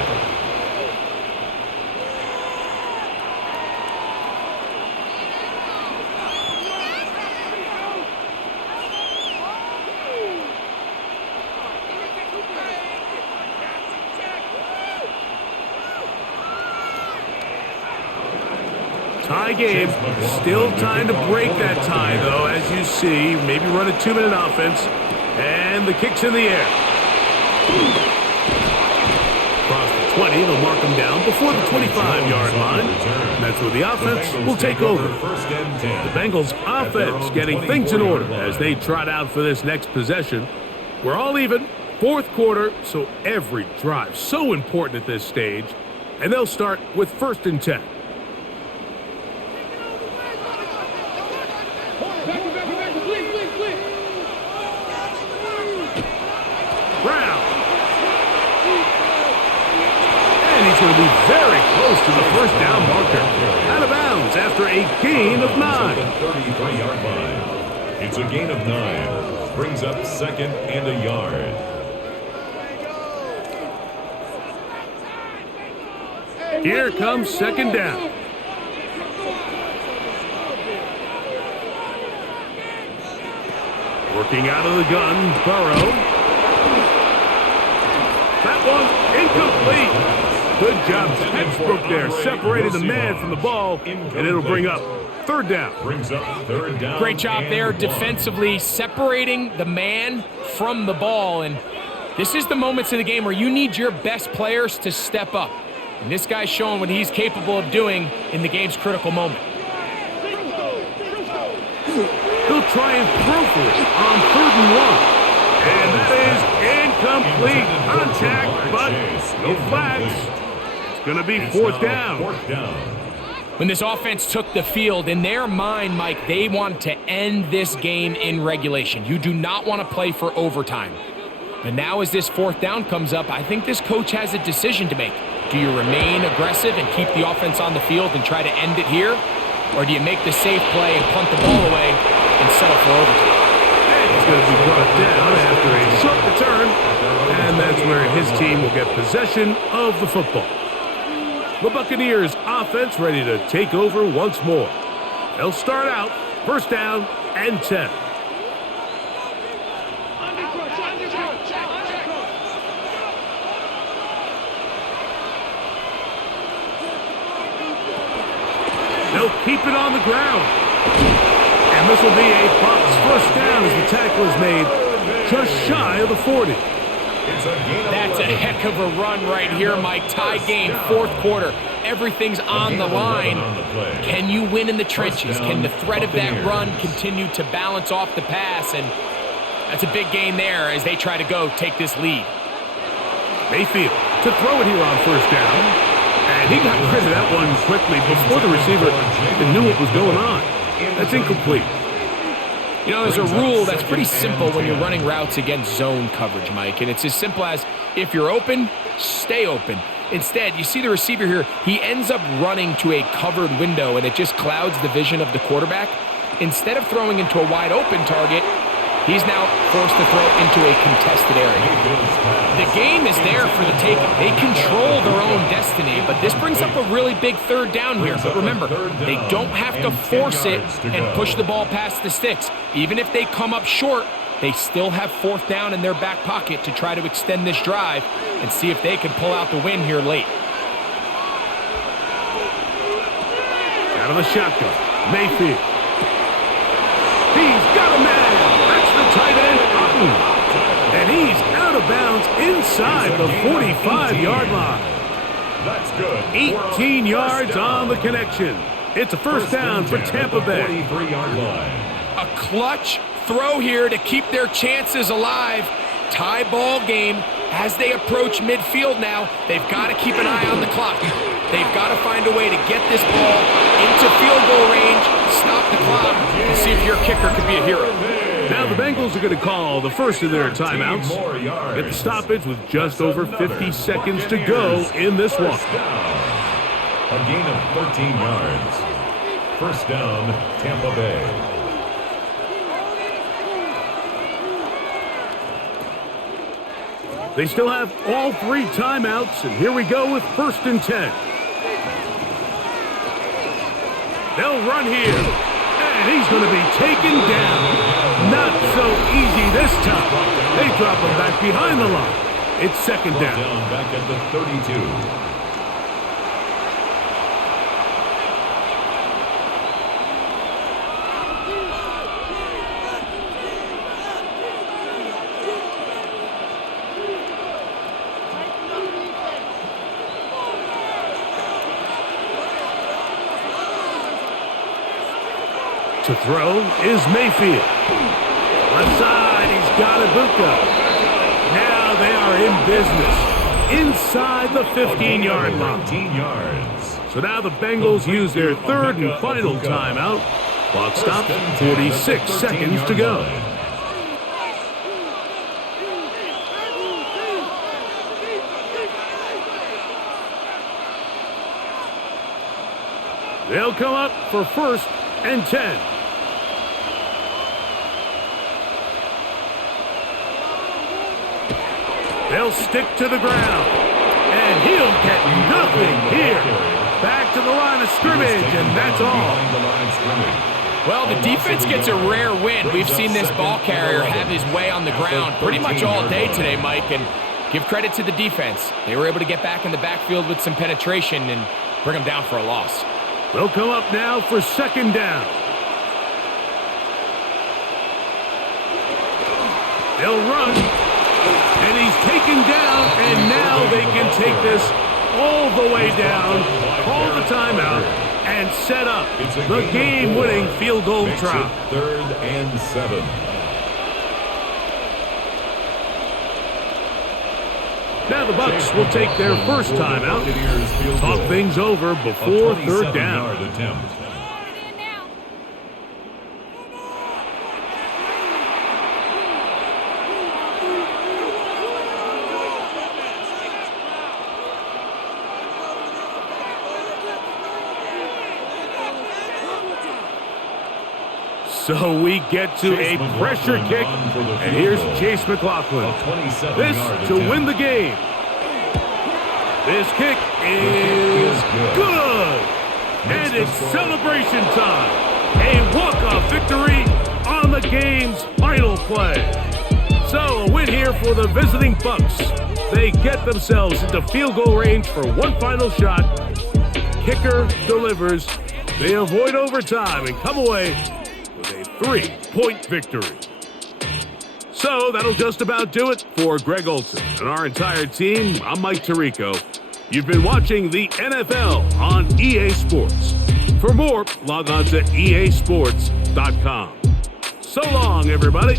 Tie game. Still time to break that tie, though, as you see. Maybe run a 2-minute offense. And the kick's in the air. Across the 20, they'll mark him down before the 25-yard line. And that's where the offense will take over. The Bengals offense getting things in order as they trot out for this next possession. We're all even. 4th quarter, so every drive so important at this stage. And they'll start with 1st and 10. He's going to be very close to the first down marker. Out of bounds after a gain of 9. 33-yard line. It's a gain of 9. Brings up 2nd and a yard. Here comes 2nd down. Working out of the gun, Burrow. That one incomplete. Good job, textbook there, separating the man from the ball, and it'll bring up 3rd down. Brings up 3rd down. Great job there defensively, separating the man from the ball. And this is the moments of the game where you need your best players to step up. And this guy's showing what he's capable of doing in the game's critical moment. He'll try and throw for it on 3rd and 1. And that is incomplete contact, but no flags. It's going to be 4th down. When this offense took the field, in their mind, Mike, they want to end this game in regulation. You do not want to play for overtime. But now as this 4th down comes up, I think this coach has a decision to make. Do you remain aggressive and keep the offense on the field and try to end it here? Or do you make the safe play and punt the ball away and settle for overtime? He's going to be brought down after a short return, and that's where his team will get possession of the football. The Buccaneers offense ready to take over once more. They'll start out 1st down and 10. They'll keep it on the ground. And this will be a Bucs 1st down as the tackle is made just shy of the 40. That's a heck of a run right here, Mike. Tie game, 4th quarter. Everything's on the line. Can you win in the trenches? Can the threat of that run continue to balance off the pass? And that's a big gain there as they try to go take this lead. Mayfield to throw it here on 1st down. And he got rid of that one quickly before the receiver even knew what was going on. That's incomplete. You know, there's a rule that's pretty simple when you're running routes against zone coverage, Mike, and it's as simple as if you're open, stay open. Instead, you see the receiver here, he ends up running to a covered window, and it just clouds the vision of the quarterback. Instead of throwing into a wide open target, he's now forced to throw into a contested area. The game is there for the taking. They control their own destiny, but this brings up a really big 3rd down here. But remember, they don't have to force it and push the ball past the sticks. Even if they come up short, they still have 4th down in their back pocket to try to extend this drive and see if they can pull out the win here late. Out of the shotgun, Mayfield. He's got a man. That's the tight end, Otten. And he's out of bounds inside the 45-yard line. That's good. 18 yards on the connection. It's a 1st down for Tampa Bay. 43-yard line. A clutch throw here to keep their chances alive. Tie ball game as they approach midfield now. They've got to keep an eye on the clock. They've got to find a way to get this ball into field goal range, stop the clock, and see if your kicker could be a hero. Now the Bengals are going to call the first of their timeouts. Get the stoppage with just over 50 seconds to go in this one. A gain of 13 yards. 1st down, Tampa Bay. They still have all 3 timeouts, and here we go with 1st and 10. They'll run here, and he's going to be taken down. Not so easy this time. They drop him back behind the line. It's 2nd down. Back at the 32. To throw is Mayfield. Left side, he's got Ibuka. Now they are in business inside the 15-yard line. 19 yards. So now the Bengals use their 3rd and final timeout. Clock stops, 46 seconds to go. They'll come up for 1st and 10. They'll stick to the ground, and he'll get nothing here. Back to the line of scrimmage, and that's all. Well, the defense gets a rare win. We've seen this ball carrier have his way on the ground pretty much all day today, Mike, and give credit to the defense. They were able to get back in the backfield with some penetration and bring them down for a loss. They'll come up now for 2nd down. They'll run, and he's taken down, and now they can take this all the way down, call the timeout, and set up It's a the gain of game-winning 4. field goal Makes try. it 3rd and 7. Now the Bucs will take their first timeout. Talk things over before third down. Attempt. So we get to a pressure kick, and here's Chase McLaughlin. This to win the game. This kick is good. And it's celebration time. A walk-off victory on the game's final play. So a win here for the visiting Bucs. They get themselves into field goal range for one final shot. Kicker delivers. They avoid overtime and come away with a 3-point victory. So that'll just about do it for Greg Olson and our entire team. I'm Mike Tirico. You've been watching the NFL on EA Sports. For more, log on to easports.com. So long, everybody.